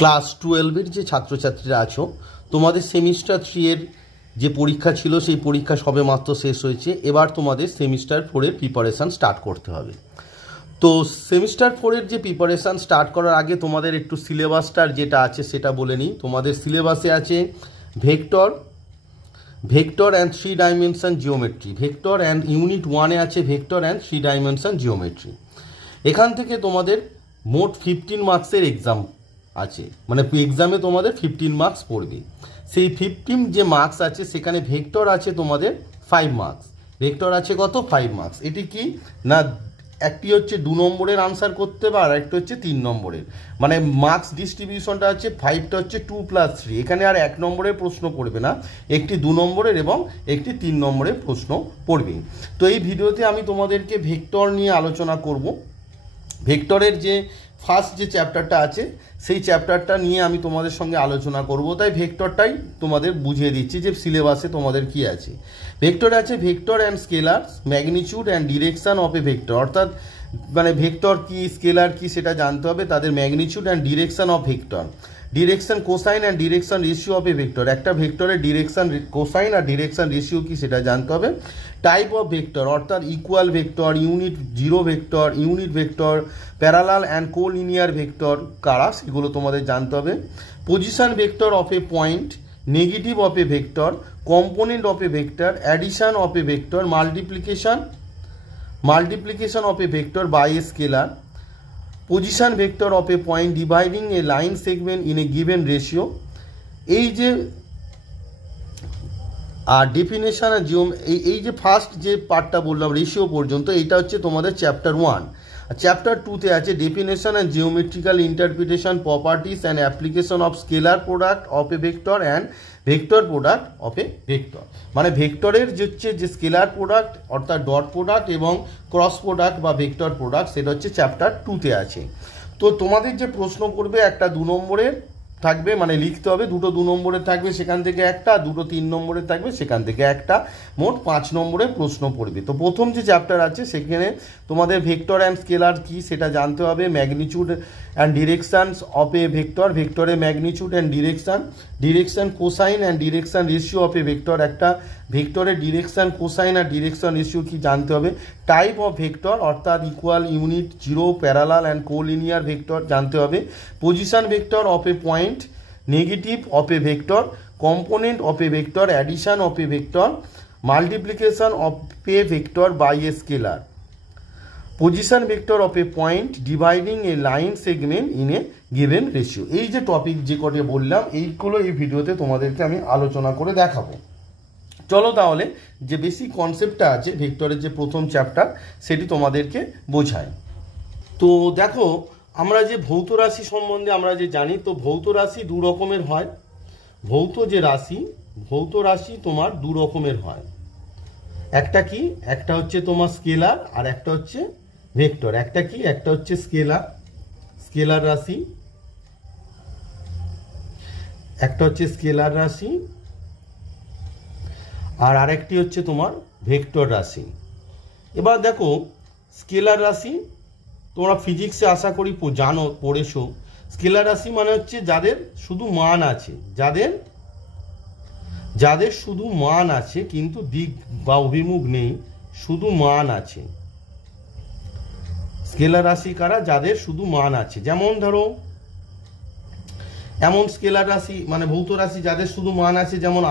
Class 12-এর যে ছাত্রছাত্রীরা আছো, তোমাদের সেমিস্টার 3-এর যে পরীক্ষা ছিল সেই পরীক্ষা সবে মাত্র শেষ হয়েছে। এবার তোমাদের সেমিস্টার 4-এর প্রিপারেশান স্টার্ট করতে হবে। তো সেমিস্টার 4-এর যে প্রিপারেশান স্টার্ট করার আগে তোমাদের একটু সিলেবাসটার যেটা আছে সেটা বলে নিই। তোমাদের সিলেবাসে আছে vector and 3 dimension geometry, vector and unit 1-এ আছে ভেক্টর অ্যান্ড 3 ডাইমেনশন জিওমেট্রি। এখান থেকে তোমাদের মোট 15 মার্কসের এক্সাম আছে, মানে এক্সামে তোমাদের 15 মার্কস পড়বে। সেই 15 যে মার্কস আছে সেখানে ভেক্টর আছে তোমাদের 5 মার্কস। ভেক্টর আছে কত? 5 মার্কস। এটি কি না, একটি হচ্ছে 2 নম্বরের আনসার করতে হবে আর একটা হচ্ছে 3 নম্বরের, মানে মার্কস ডিস্ট্রিবিউশনটা হচ্ছে 5টা হচ্ছে 2 + 3। এখানে আর 1 নম্বরের প্রশ্ন পড়বে না, একটি 2 নম্বরের এবং একটি 3 নম্বরের প্রশ্ন পড়বে। তো এই ভিডিওতে আমি তোমাদেরকে ভেক্টর নিয়ে আলোচনা করব। ভেক্টরের যে ফার্স্ট যে চ্যাপ্টারটা আছে সেই চ্যাপ্টারটা নিয়ে আমি তোমাদের সঙ্গে আলোচনা করব, তাই ভেক্টরটাই তোমাদের বুঝিয়ে দিচ্ছি যে সিলেবাসে তোমাদের কি আছে। ভেক্টরে আছে vector and scalar, magnitude and direction of A vector, অর্থাৎ মানে ভেক্টর কি স্কেলার কি সেটা জানতে হবে, তাদের magnitude and direction of vector, direction cosine and direction ratio of A vector, একটা ভেক্টরের ডিরেকশন কোসাইন আর ডিরেকশন রেশিও কি সেটা জানতে হবে। টাইপ অফ ভেক্টর, অর্থাৎ equal vector, unit zero vector, unit vector, parallel and collinear vector কারা সেগুলো তোমাদের জানতে হবে। Position vector of a point, negative of A vector, component of A vector, addition of A vector, multiplication of A vector by a scalar, position vector of a point dividing A line segment in a given ratio. এই যে আর definition আর এই যে first যে পার্টটা বললাম ratio পর্যন্ত, এইটা হচ্ছে তোমাদের চ্যাপ্টার 1। আর চ্যাপ্টার 2-তে আছে definition and geometrical interpretation, properties and application of scalar product of A vector and vector product of A vector. মানে ভেক্টরের যে স্কেলার প্রোডাক্ট অর্থাৎ ডট প্রোডাক্ট এবং ক্রস প্রোডাক্ট বা ভেক্টর প্রোডাক্ট সেটা হচ্ছে চ্যাপ্টার 2-তে আছে। তো তোমাদের যে প্রশ্ন করবে একটা 2 নম্বরের থাকবে, মানে লিখতে হবে, দুটো 2 নম্বরের থাকবে সেখান থেকে একটা, দুটো 3 নম্বরের থাকবে সেখান থেকে একটা, মোট 5 নম্বরের প্রশ্ন পড়বে। তো প্রথম যে চ্যাপ্টার আছে সেখানে তোমাদের ভেক্টর অ্যান্ড স্কেলার কি সেটা জানতে হবে, magnitude and directions of A vector, ভেক্টরের magnitude and direction cosine and direction ratio of A vector, একটা ভেক্টরের ডিরেকশান কোসাইন আর ডিরেকশান রেশিও কি জানতে হবে। টাইপ অফ ভেক্টর, অর্থাৎ equal, unit, zero, parallel and collinear vector জানতে হবে। Position vector of a point, negative of A vector, component of A vector, addition of A vector, multiplication of A vector by a scalar, position vector of a point dividing A line segment in a given ratio. এই যে topic যে কটি বললাম এইগুলো এই ভিডিওতে তোমাদেরকে আমি আলোচনা করে দেখাবো। চলো তাহলে যে বেসিক কনসেপ্টটা আছে ভেক্টরের যে প্রথম চ্যাপ্টার সেটি তোমাদেরকে বোঝায়। তো দেখো, আমরা যে ভৌত রাশি সম্বন্ধে আমরা যে জানি, তো ভৌত রাশি 2 রকমের হয়। ভৌত রাশি তোমার 2 রকমের হয়। একটা কি, একটা হচ্ছে তোমার স্কেলার আর একটা হচ্ছে ভেক্টর। একটা কি, একটা হচ্ছে স্কেলার রাশি, একটা হচ্ছে স্কেলার রাশি আর আরেকটি হচ্ছে তোমার ভেক্টর রাশি। এবার দেখো, স্কেলার রাশি তোমরা ফিজিক্সে আশা করি জানো, পড়েছো। স্কেলার রাশি মানে হচ্ছে যাদের শুধু মান আছে, যাদের শুধু মান আছে কিন্তু দিক বা অভিমুখ নেই, শুধু মান আছে। স্কেলার রাশি কারা? যাদের শুধু মান আছে। যেমন ধরো, এমন স্কেলার রাশি মানে ভৌত রাশি যাদের শুধু মান আছে, যেমন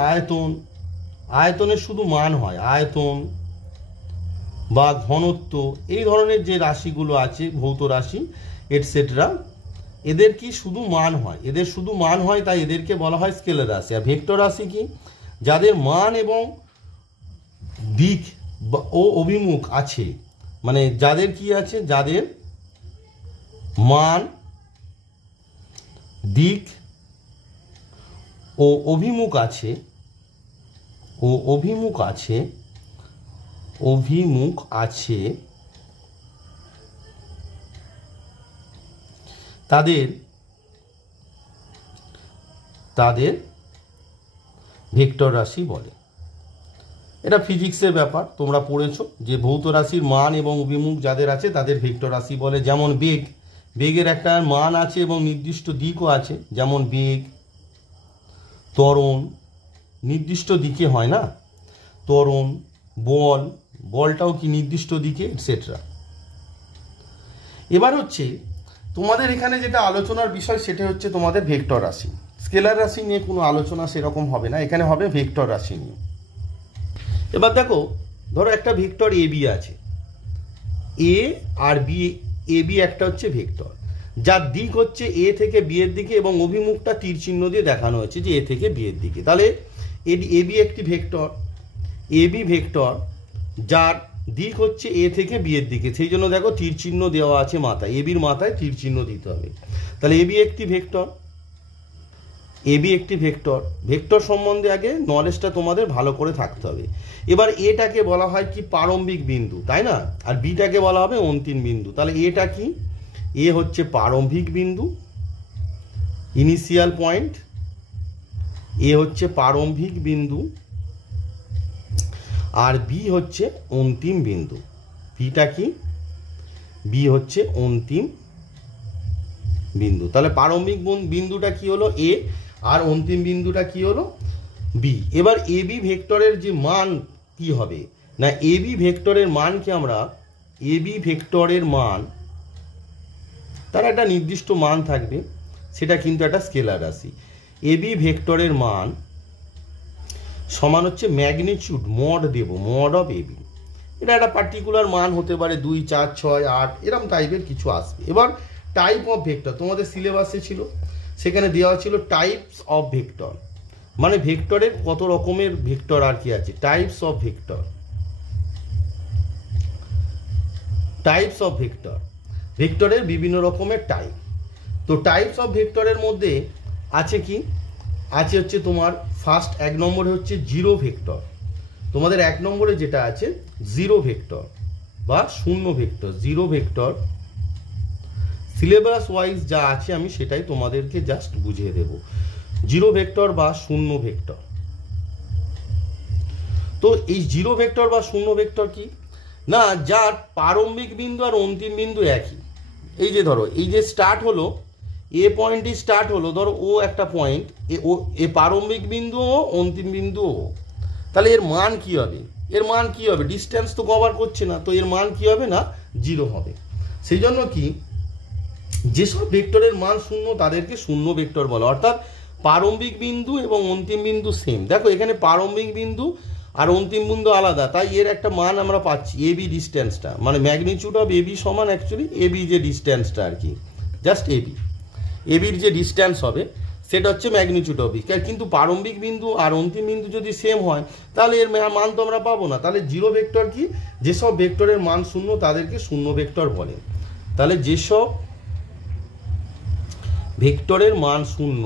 আয়তনের শুধু মান হয়, আয়তন বা ঘনত্ব, এই ধরনের যে রাশিগুলো আছে ভৌত রাশি এটসেট্রা, এদের কি শুধু মান হয়, এদের শুধু মান হয়, তাই এদেরকে বলা হয় স্কেলার রাশি। আর ভেক্টর রাশি কি, যাদের মান এবং দিক ও অভিমুখ আছে, মানে যাদের কি আছে, যাদের মান, দিক ও অভিমুখ আছে, তাদের ভেক্টর রাশি বলে। এটা ফিজিক্সের ব্যাপার, তোমরা পড়েছো যে ভৌত রাশির মান এবং অভিমুখ যাদের আছে তাদের ভেক্টর রাশি বলে। যেমন বেগের একটা মান আছে এবং নির্দিষ্ট দিকও আছে, যেমন বেগ, ত্বরণ নির্দিষ্ট দিকে হয় না, ত্বরণ, বলটাও কি নির্দিষ্ট দিকে, এটসেট্রা। এবার হচ্ছে তোমাদের এখানে যেটা আলোচনার বিষয় সেটা হচ্ছে তোমাদের ভেক্টর রাশি। স্কেলার রাশি নিয়ে কোনো আলোচনা সেরকম হবে না, এখানে হবে ভেক্টর রাশি নিয়ে। এবার দেখো, ধরো একটা ভেক্টর এ বি আছে, এ আর বি, এ বি একটা হচ্ছে ভেক্টর যার দিক হচ্ছে এ থেকে বি এর দিকে এবং অভিমুখটা তীর চিহ্ন দিয়ে দেখানো হয়েছে যে এ থেকে বি এর দিকে। তাহলে এ বি একটি ভেক্টর, এ বি ভেক্টর যার দিক হচ্ছে এ থেকে বি এর দিকে, সেই জন্য দেখো তীর চিহ্ন দেওয়া আছে মাথায়, এ বির মাথায় তীর চিহ্ন দিতে হবে। তাহলে এ বি একটি ভেক্টর, এ বি একটি ভেক্টর। ভেক্টর সম্বন্ধে আগে নলেজটা তোমাদের ভালো করে থাকতে হবে। এবার এটাকে বলা হয় কি প্রারম্ভিক বিন্দু, তাই না, আর বিটাকে বলা হবে অন্তিম বিন্দু। তাহলে এটা কি, এ হচ্ছে প্রারম্ভিক বিন্দু, ইনিশিয়াল পয়েন্ট, এ হচ্ছে প্রারম্ভিক বিন্দু, আর বি হচ্ছে অন্তিম বিন্দু। বিটা কি, বি হচ্ছে অন্তিম বিন্দু। তাহলে প্রারম্ভিক বিন্দুটা কি হলো এ, আর অন্তিম বিন্দুটা কি হলো বি। এবার এ বি ভেক্টরের যে মান কি হবে না, এ বি ভেক্টরের মানকে আমরা, এ বি ভেক্টরের মান তার একটা নির্দিষ্ট মান থাকবে, সেটা কিন্তু একটা স্কেলার রাশি। এ বি ভেক্টরের মান সমান হচ্ছে ম্যাগনিটিউড মড দেব, মড অফ এ বি। এটা একটা পার্টিকুলার মান হতে পারে 2, 4, 6, 8 এরকম টাইপের কিছু আসবে। এবার টাইপ অফ ভেক্টর তোমাদের সিলেবাসে ছিল, সেখানে দেওয়া ছিল টাইপস অফ ভেক্টর, মানে ভেক্টরের কত রকমের ভেক্টর আর কি আছে, types of vector, types of vector, ভেক্টরের বিভিন্ন রকমের টাইপ। তো টাইপস অফ ভেক্টরের মধ্যে আছে কি, আছে হচ্ছে তোমার ফার্স্ট 1 নম্বরে হচ্ছে জিরো ভেক্টর। তোমাদের 1 নম্বরে যেটা আছে জিরো ভেক্টর বা শূন্য vector, zero vector. Syllabus wise যা আছে আমি সেটাই তোমাদেরকে জাস্ট বুঝিয়ে দেব। জিরো ভেক্টর বা শূন্য ভেক্টর। তো এই জিরো ভেক্টর বা শূন্য ভেক্টর কি না, যার প্রারম্ভিক বিন্দু আর অন্তিম বিন্দু একই। এই যে ধরো, এই যে স্টার্ট হলো, এ পয়েন্টই স্টার্ট হলো, ধরো ও একটা পয়েন্ট, এ প্রারম্ভিক বিন্দু ও অন্তিম বিন্দু ও, তাহলে এর মান কি হবে, এর মান কি হবে, ডিস্টেন্স তো কভার করছে না, তো এর মান কি হবে না জিরো হবে। সেই জন্য কি, যেসব ভেক্টরের মান শূন্য তাদেরকে শূন্য ভেক্টর বলে, অর্থাৎ প্রারম্ভিক বিন্দু এবং অন্তিম বিন্দু সেম। দেখো এখানে প্রারম্ভিক বিন্দু আর অন্তিম বিন্দু আলাদা, তাই এর একটা মান আমরা পাচ্ছি এ বি ডিস্টেন্সটা, মানে ম্যাগনিটিউড অফ এ বি সমান অ্যাকচুয়ালি এ বি যে ডিস্টেন্সটা আর কি, জাস্ট এ বি, এ বির যে ডিস্টেন্স হবে সেটা হচ্ছে ম্যাগনিটিউড অফ বি। কিন্তু প্রারম্ভিক বিন্দু আর অন্তিম বিন্দু যদি সেম হয় তাহলে এর মান তো আমরা পাবো না। তাহলে জিরো ভেক্টর কি, যেসব ভেক্টরের মান শূন্য তাদেরকে শূন্য ভেক্টর বলে। তাহলে যেসব ভেক্টরের মান শূন্য,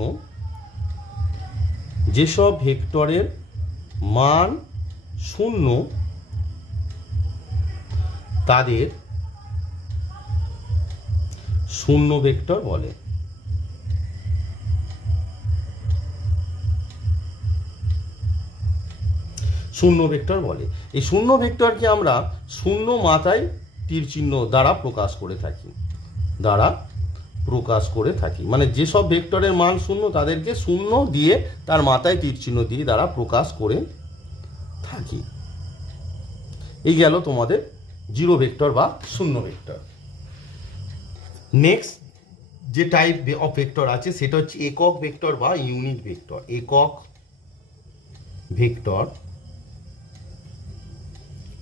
যেসব ভেক্টরের মান শূন্য তাদের শূন্য ভেক্টর বলে। শূন্য ভেক্টর বলে। এই শূন্য ভেক্টরকে আমরা শূন্য মাথায় তীর চিহ্ন দ্বারা প্রকাশ করে থাকি, মানে যেসব ভেক্টরের মান শূন্য তাদেরকে শূন্য দিয়ে তার মাথায় তীর চিহ্ন দিয়ে দ্বারা প্রকাশ করে থাকি। এই গেল তোমাদের জিরো ভেক্টর বা শূন্য ভেক্টর। নেক্সট যে টাইপ অফ ভেক্টর আছে সেটা হচ্ছে একক ভেক্টর বা ইউনিট ভেক্টর। একক ভেক্টর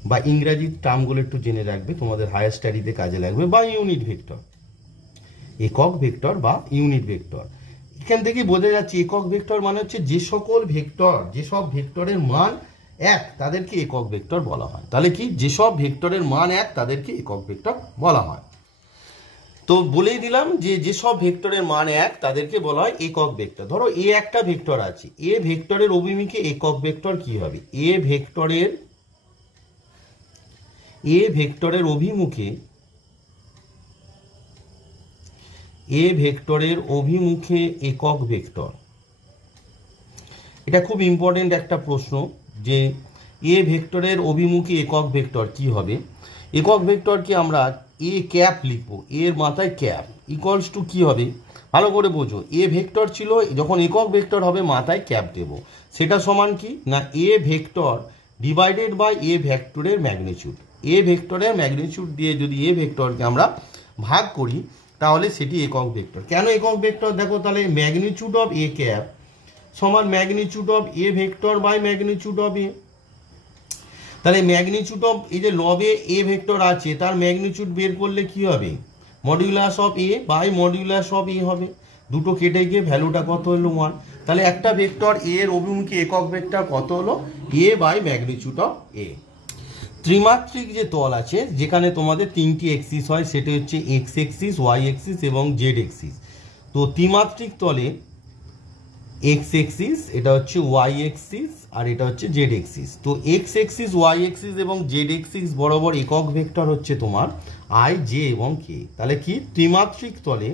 বা ইংরাজি টার্মগুলো একটু জেনে রাখবে, তোমাদের হায়ার স্টাডিতে কাজে লাগবে। বা ইউনিট ভেক্টর, একক ভেক্টর বা ইউনিট ভেক্টর। এখান থেকে বোঝা যাচ্ছে একক ভেক্টর মানে হচ্ছে যে সকল ভেক্টর, যেসব ভেক্টরের মান এক তাদেরকে একক ভেক্টর বলা হয়। তাহলে কি, যেসব ভেক্টরের মান এক তাদেরকে একক ভেক্টর বলা হয়। তো বলেই দিলাম যে যেসব ভেক্টরের মান এক তাদেরকে বলা হয় একক ভেক্টর। ধরো এ একটা ভেক্টর আছে, এ ভেক্টরের অভিমুখে একক ভেক্টর কি হবে, এ ভেক্টরের অভিমুখে, এ ভেক্টরের অভিমুখে একক ভেক্টর। এটা খুব ইম্পর্টেন্ট একটা প্রশ্ন যে এ ভেক্টরের অভিমুখী একক ভেক্টর কি হবে? একক ভেক্টরকে আমরা এ ক্যাপ লিখব, এর মাথায় ক্যাপ ইকুয়ালস টু কি হবে ভালো করে বোঝো। এ ভেক্টর ছিল, যখন একক ভেক্টর হবে মাথায় ক্যাপ দেব, সেটা সমান কি না এ ভেক্টর ডিভাইডেড বাই এ ভেক্টরের ম্যাগনিটিউড। এ ভেক্টরের ম্যাগনিটিউড দিয়ে যদি এ ভেক্টরকে আমরা ভাগ করি তাহলে সেটি একক ভেক্টর। কেন একক ভেক্টর? দেখো তাহলে ম্যাগনিটিউড অফ এ ক্যাপ সমান magnitude of A vector by magnitude of A. তাহলে ম্যাগনিটিউড অফ এই যে লবে এ ভেক্টর আছে তার ম্যাগনিটিউড বের করলে কি হবে? Modulus of A by modulus of A হবে, দুটো কেটে গিয়ে ভ্যালুটা কত হলো 1। তাহলে একটা ভেক্টর এ এর অভিমুখী একক ভেক্টর কত হলো? এ বাই ম্যাগনিটিউড অফ এ। ত্রিমাত্রিক যে তল আছে যেখানে তোমাদের তিনটি এক্সিস হয় সেটা হচ্ছে এক্স এক্সিস, ওয়াই এক্সিস এবং জেড এক্সিস। তো ত্রিমাত্রিক তলে এক্স এক্সিস, এটা হচ্ছে ওয়াই এক্সিস আর এটা হচ্ছে জেড এক্সিস। তো এক্স এক্সিস, ওয়াই এক্সিস এবং জেড এক্সিস বরাবর একক ভেক্টর হচ্ছে তোমার আই, জে এবং কে। তাহলে কি ত্রিমাত্রিক তলে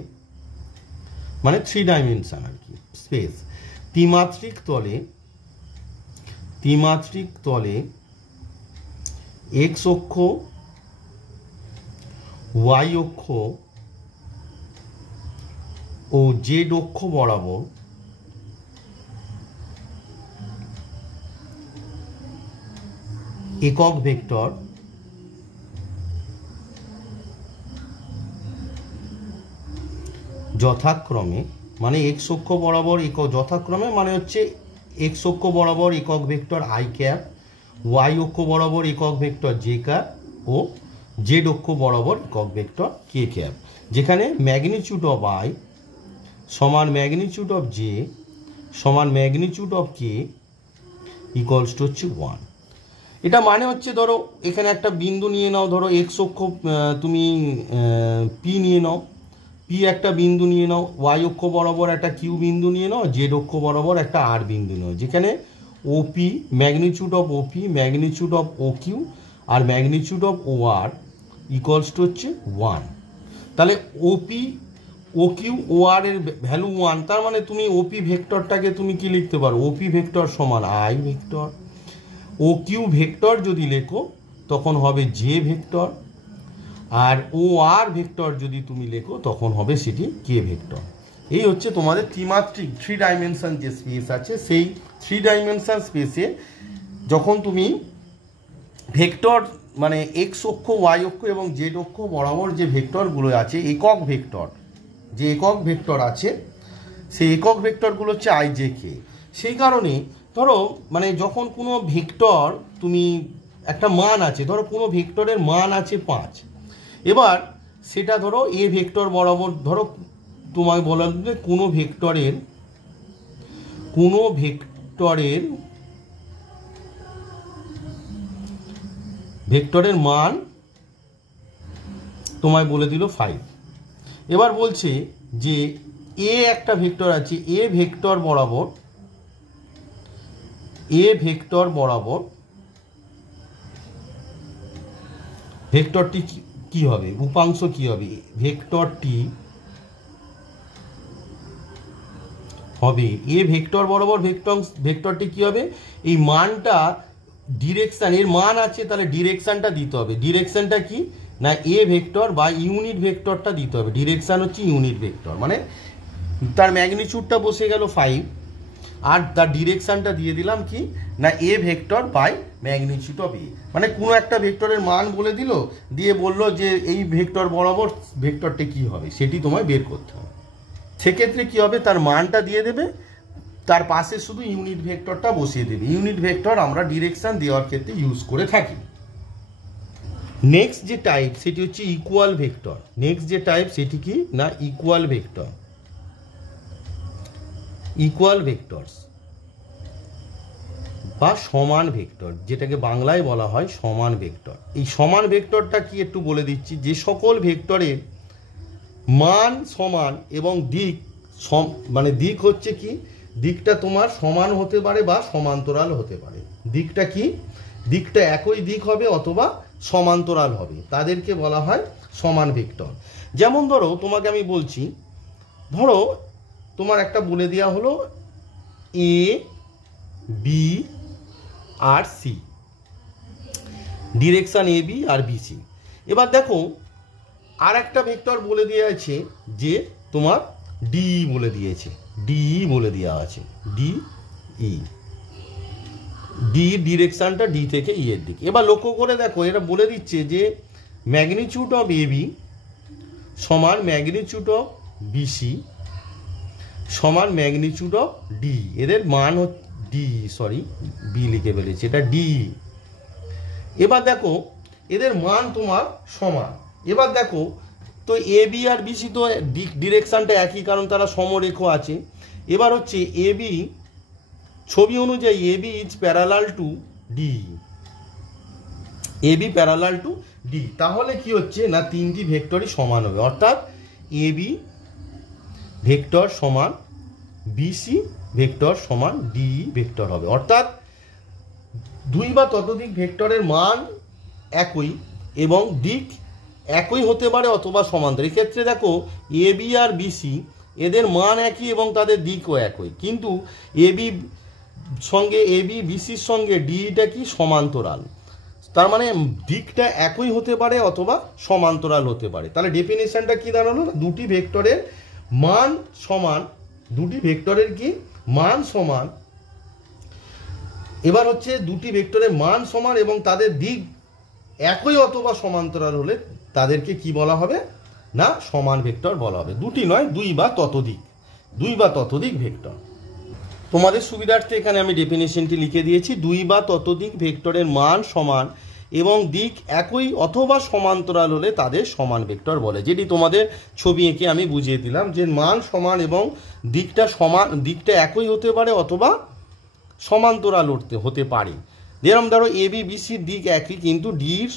মানে 3 ডাইমেনশন আর কি স্পেস, ত্রিমাত্রিক তলে এক্স অক্ষ, ওয়াই অক্ষ ও জেড অক্ষ বরাবর একক ভেক্টর যথাক্রমে মানে এক্স অক্ষ বরাবর একক যথাক্রমে মানে হচ্ছে এক্স অক্ষ বরাবর একক ভেক্টর আই ক্যাপ, ওয়াই অক্ষ বরাবর একক ভেক্টর জে ক্যাপ ও জেড অক্ষ বরাবর একক ভেক্টর কে ক্যাপ, যেখানে ম্যাগনিটিউড অফ আই সমান ম্যাগনিটিউড অফ জে সমান magnitude of K equals to হচ্ছে 1। এটা মানে হচ্ছে ধরো এখানে একটা বিন্দু নিয়ে নাও, ধরো এক্স অক্ষ তুমি পি নিয়ে নাও, পি একটা বিন্দু নিয়ে নাও, ওয়াই অক্ষ বরাবর একটা কিউ বিন্দু নিয়ে নাও, জেড অক্ষ বরাবর একটা আর বিন্দু নাও, যেখানে OP magnitude of OP, magnitude of O Q আর magnitude of O R equals to হচ্ছে 1। তাহলে ওপি ও কিউ ও আর এর ভ্যালু 1, তার মানে তুমি ওপি ভেক্টরটাকে তুমি কি লিখতে পারো? ওপি ভেক্টর সমান I vector, O Q vector যদি লেখো তখন হবে জে ভেক্টর, আর ও আর ভেক্টর যদি তুমি লেখো তখন হবে সেটি কে ভেক্টর। এই হচ্ছে তোমাদের ত্রিমাত্রিক 3 ডাইমেনশন যে স্পেস আছে, সেই 3 ডাইমেনশন স্পেসে যখন তুমি ভেক্টর মানে এক্স অক্ষ, ওয়াই অক্ষ এবং জেড অক্ষ বরাবর যে ভেক্টরগুলো আছে একক ভেক্টর, যে একক ভেক্টর আছে সেই একক ভেক্টরগুলো হচ্ছে আই জে কে। সেই কারণে ধরো মানে যখন কোনো ভেক্টর তুমি একটা মান আছে, ধরো কোনো ভেক্টরের মান আছে 5, এবার সেটা ধরো এ ভেক্টর বরাবর, ধরো তোমায় বলা যে কোনো ভেক্টরের মান তোমায় বলে দিল 5। এবার বলছে যে এ একটা ভেক্টর আছে, এ ভেক্টর বরাবর ভেক্টরটি কি হবে? উপাংশ কি হবে? ভেক্টরটি হবে এ ভেক্টর বরাবর ভেক্টরটি কি হবে? এই মানটা ডিরেকশন, এর মান আছে তাহলে ডিরেকশনটা দিতে হবে। ডিরেকশনটা কি না এ ভেক্টর বা ইউনিট ভেক্টরটা দিতে হবে। ডিরেকশন হচ্ছে ইউনিট ভেক্টর, মানে তার ম্যাগনিটিউডটা বসে গেল 5 আর তার ডিরেকশনটা দিয়ে দিলাম কি না A vector by magnitude of A. মানে কোনো একটা ভেক্টরের মান বলে দিল, দিয়ে বললো যে এই ভেক্টর বরাবর ভেক্টরটা কি হবে সেটি তোমায় বের করতে হবে। সেক্ষেত্রে কি হবে? তার মানটা দিয়ে দেবে, তার পাশে শুধু ইউনিট ভেক্টরটা বসিয়ে দেবে। ইউনিট ভেক্টর আমরা ডিরেকশন দেওয়ার ক্ষেত্রে ইউজ করে থাকি। নেক্সট যে টাইপ সেটি হচ্ছে ইকুয়াল ভেক্টর। নেক্সট যে টাইপ সেটি কি না ইকুয়াল ভেক্টর, ইকুয়াল ভেক্টরস বা সমান ভেক্টর, যেটাকে বাংলায় বলা হয় সমান ভেক্টর। এই সমান ভেক্টরটা কি একটু বলে দিচ্ছি। যে সকল ভেক্টরের মান সমান এবং দিক মানে দিক হচ্ছে কি, দিকটা তোমার সমান হতে পারে বা সমান্তরাল হতে পারে। দিকটা কি? দিকটা একই দিক হবে অথবা সমান্তরাল হবে, তাদেরকে বলা হয় সমান ভেক্টর। যেমন ধরো তোমাকে আমি বলছি, ধরো তোমার একটা বলে দেওয়া হলো A B R C, direction A B R BC. এবার দেখো আর একটা ভেক্টর বলে দেওয়া আছে যে তোমার ডিই বলে দিয়েছে, ডিই বলে দেওয়া আছে, ডিই, ডি ডিরেকশানটা ডি থেকে ই এর দিকে। এবার লক্ষ্য করে দেখো এরা বলে দিচ্ছে যে ম্যাগনিটিউড অফ এ বি সমান ম্যাগনিটিউড অফ বিসি সমান ম্যাগনিটিউড অফ ডি। এদের মান ডি, সরি বি লিখে ফেলেছি, এটা ডি। এবার দেখো এদের মান তোমার সমান। এবার দেখো তো এ বি আর বিসি তো ডিরেকশানটা একই, কারণ তারা সমরেখ আছে। এবার হচ্ছে এ বি, ছবি অনুযায়ী A B is parallel to D, A B parallel to D. তাহলে কি হচ্ছে না তিনটি ভেক্টরই সমান হবে, অর্থাৎ এ বি ভেক্টর সমান বিসি ভেক্টর সমান ডি ভেক্টর হবে। অর্থাৎ দুই বা ততোধিক ভেক্টরের মান একই এবং দিক একই হতে পারে অথবা সমান্তরাল। এক্ষেত্রে দেখো এ বি আর বিসি এদের মান একই এবং তাদের দিকও একই, কিন্তু এ বি সঙ্গে এ বি বিসির সঙ্গে ডিটা কি সমান্তরাল, তার মানে দিকটা একই হতে পারে অথবা সমান্তরাল হতে পারে। তাহলে ডেফিনেশনটা কি দাঁড়ালো, দুটি ভেক্টরের মান সমান, দুটি ভেক্টরের কি মান সমান। এবার হচ্ছে দুটি ভেক্টরের মান সমান এবং তাদের দিক একই অথবা সমান্তরাল হলে তাদেরকে কি বলা হবে না সমান ভেক্টর বলা হবে। দুটি নয়, দুই বা ততোধিক, দুই বা ততোধিক ভেক্টর। তোমাদের সুবিধার্থে এখানে আমি ডেফিনেশনটি লিখে দিয়েছি, দুই বা ততোধিক ভেক্টরের মান সমান এবং দিক একই অথবা সমান্তরাল হলে তাদের সমান ভেক্টর বলে। যেটি তোমাদের ছবি এঁকে আমি বুঝিয়ে দিলাম যে মান সমান এবং দিকটা সমান, দিকটা একই হতে পারে অথবা সমান্তরাল হতে পারে। যেরকম ধরো এ বি বিসির দিক একই, কিন্তু ডির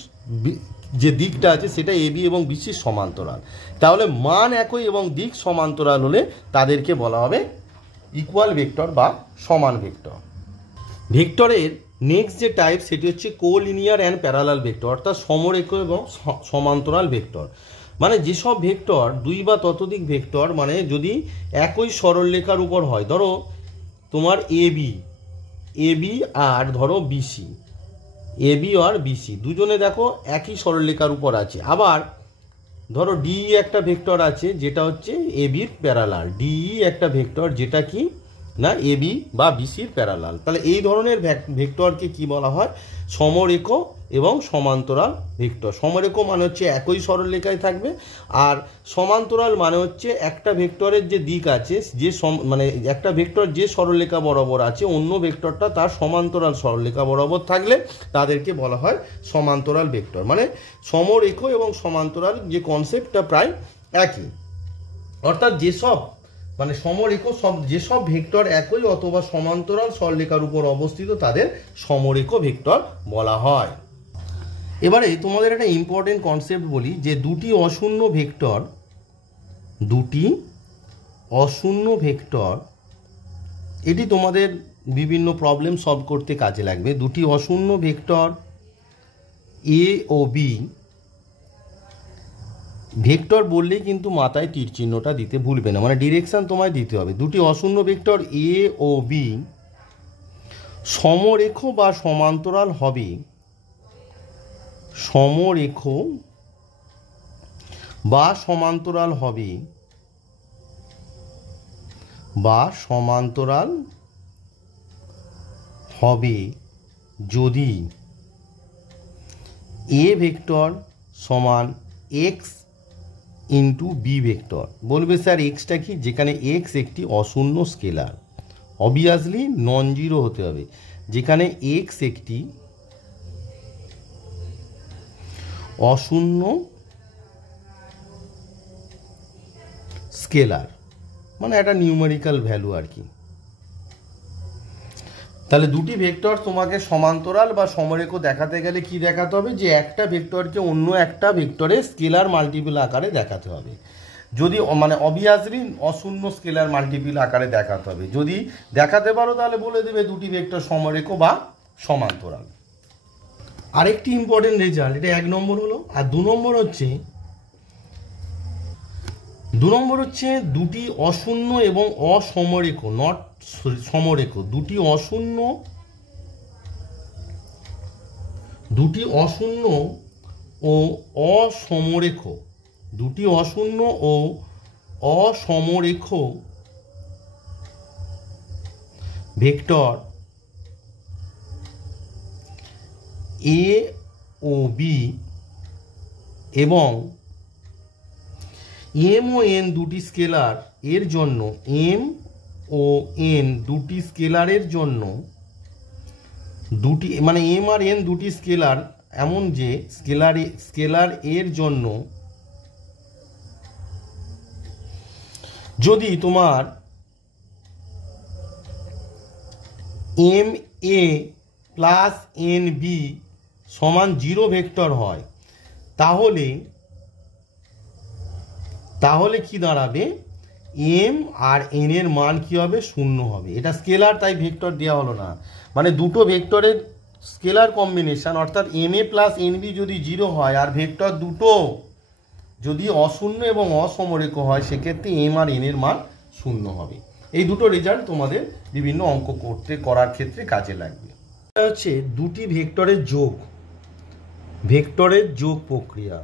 যে দিকটা আছে সেটা এ বি এবং বিসির সমান্তরাল। তাহলে মান একই এবং দিক সমান্তরাল হলে তাদেরকে বলা হবে ইকুয়াল ভেক্টর বা সমান ভেক্টর। ভেক্টরের নেক্সট যে টাইপ সেটি হচ্ছে কোলিনিয়ার অ্যান্ড প্যারালাল ভেক্টর, অর্থাৎ সমরেখ এবং সমান্তরাল ভেক্টর। মানে যেসব ভেক্টর দুই বা ততোধিক ভেক্টর, মানে যদি একই সরলরেখার উপর হয়, ধরো তোমার এ বি আর ধরো BC, A B R BC দুজনে দেখো একই সরলরেখার উপর আছে। আবার ধরো ডি একটা ভেক্টর আছে যেটা হচ্ছে এ বির প্যারালাল, ডিই একটা ভেক্টর যেটা কি না এ বি বা বিসির প্যারালাল। তাহলে এই ধরনের ভেক্টরকে কি বলা হয় সমরেখ এবং সমান্তরাল ভেক্টর। সমরেখ মানে হচ্ছে একই সরলরেখায় থাকবে, আর সমান্তরাল মানে হচ্ছে একটা ভেক্টরের যে দিক আছে, যে মানে একটা ভেক্টর যে সরলরেখা বরাবর আছে অন্য ভেক্টরটা তার সমান্তরাল সরলরেখা বরাবর থাকলে তাদেরকে বলা হয় সমান্তরাল ভেক্টর। মানে সমরেখ এবং সমান্তরাল যে কনসেপ্টটা প্রায় একই, অর্থাৎ যেসব মানে সমরেখ যেসব ভেক্টর একই অথবা সমান্তরাল সরলরেখার উপর অবস্থিত তাদের সমরেখ ভেক্টর বলা হয়। এবারে তোমাদের একটা ইম্পর্টেন্ট কনসেপ্ট বলি যে দুটি অশূন্য ভেক্টর, এটি তোমাদের বিভিন্ন প্রবলেম সলভ করতে কাজে লাগবে। দুটি অশূন্য ভেক্টর এ ও বি, ভেক্টর বললেই কিন্তু মাথায় তীর চিহ্নটা দিতে ভুলবে না, মানে ডিরেকশন তোমায় দিতে হবে। দুটি অশূন্য ভেক্টর এ ও বি সমরেখ বা সমান্তরাল হবে, সমরেখ বা সমান্তরাল হবে যদি এ ভেক্টর সমান এক্স ইন্টু বি ভেক্টর। বলবে স্যার এক্সটা কি, যেখানে এক্স একটি অশূন্য স্কেলার, অবভিয়াসলি নন জিরো হতে হবে। যেখানে এক্স একটি অশূন্য স্কেলার, মানে একটা নিউমেরিক্যাল ভ্যালু আর কি। তাহলে দুটি ভেক্টর তোমাকে সমান্তরাল বা সমরেখ দেখাতে গেলে কি দেখাতে হবে, যে একটা ভেক্টরকে অন্য একটা ভেক্টরে স্কেলার মাল্টিপল আকারে দেখাতে হবে। যদি মানে অবভিয়াসলি অশূন্য স্কেলার মাল্টিপল আকারে দেখাতে হবে। যদি দেখাতে পারো তাহলে বলে দেবে দুটি ভেক্টর সমরেখ বা সমান্তরাল। আরেকটি ইম্পর্টেন্ট রেজাল্ট, এটা 1 নম্বর হলো। আর 2 নম্বর হচ্ছে দুটি অশূন্য এবং অসমরেখ, নট সমরেখ, দুটি অশূন্য দুটি অশূন্য ও অসমরেখ, দুটি অশূন্য ও অসমরেখ ভেক্টর এ ও বি এবং এম ও এন দুটি স্কেলার এর জন্য, এম ও এন দুটি স্কেলারের জন্য, দুটি মানে এম আর এন দুটি স্কেলার এমন যে স্কেলার এর জন্য যদি তোমার M A plus N B সমান 0 ভেক্টর হয়, তাহলে তাহলে কি দাঁড়াবে, এম আর এন এর মান কি হবে, 0 হবে। এটা স্কেলার, তাই ভেক্টর দেওয়া হলো না। মানে দুটো ভেক্টরের স্কেলার কম্বিনেশন, অর্থাৎ M A plus N B যদি 0 হয় আর ভেক্টর দুটো যদি অশূন্য এবং অসমরেখ হয়, সেক্ষেত্রে এম আর এন এর মান 0 হবে। এই দুটো রেজাল্ট তোমাদের বিভিন্ন অঙ্ক করার ক্ষেত্রে কাজে লাগবে। এটা হচ্ছে দুটি ভেক্টরের যোগ, ভেক্টরের যোগ প্রক্রিয়া।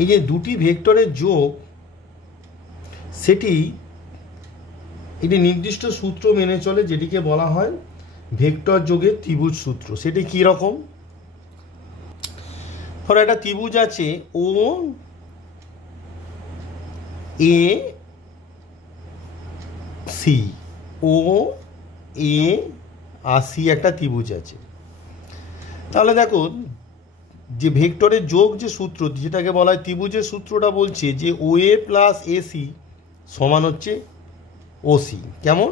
এই যে দুটি ভেক্টরের যোগ, সেটি একটি নির্দিষ্ট সূত্র মেনে চলে, যেটিকে বলা হয় ভেক্টর যোগের ত্রিভুজ সূত্র। সেটি কি রকম? ধরো একটা ত্রিভুজ আছে ও A C, O A R C একটা ত্রিভুজ আছে। তাহলে দেখো যে ভেক্টরের যোগ যে সূত্র, যেটাকে বলা হয় ত্রিভুজের সূত্রটা, বলছে যে ও এ প্লাস এ সি সমান হচ্ছে ও সি। কেমন?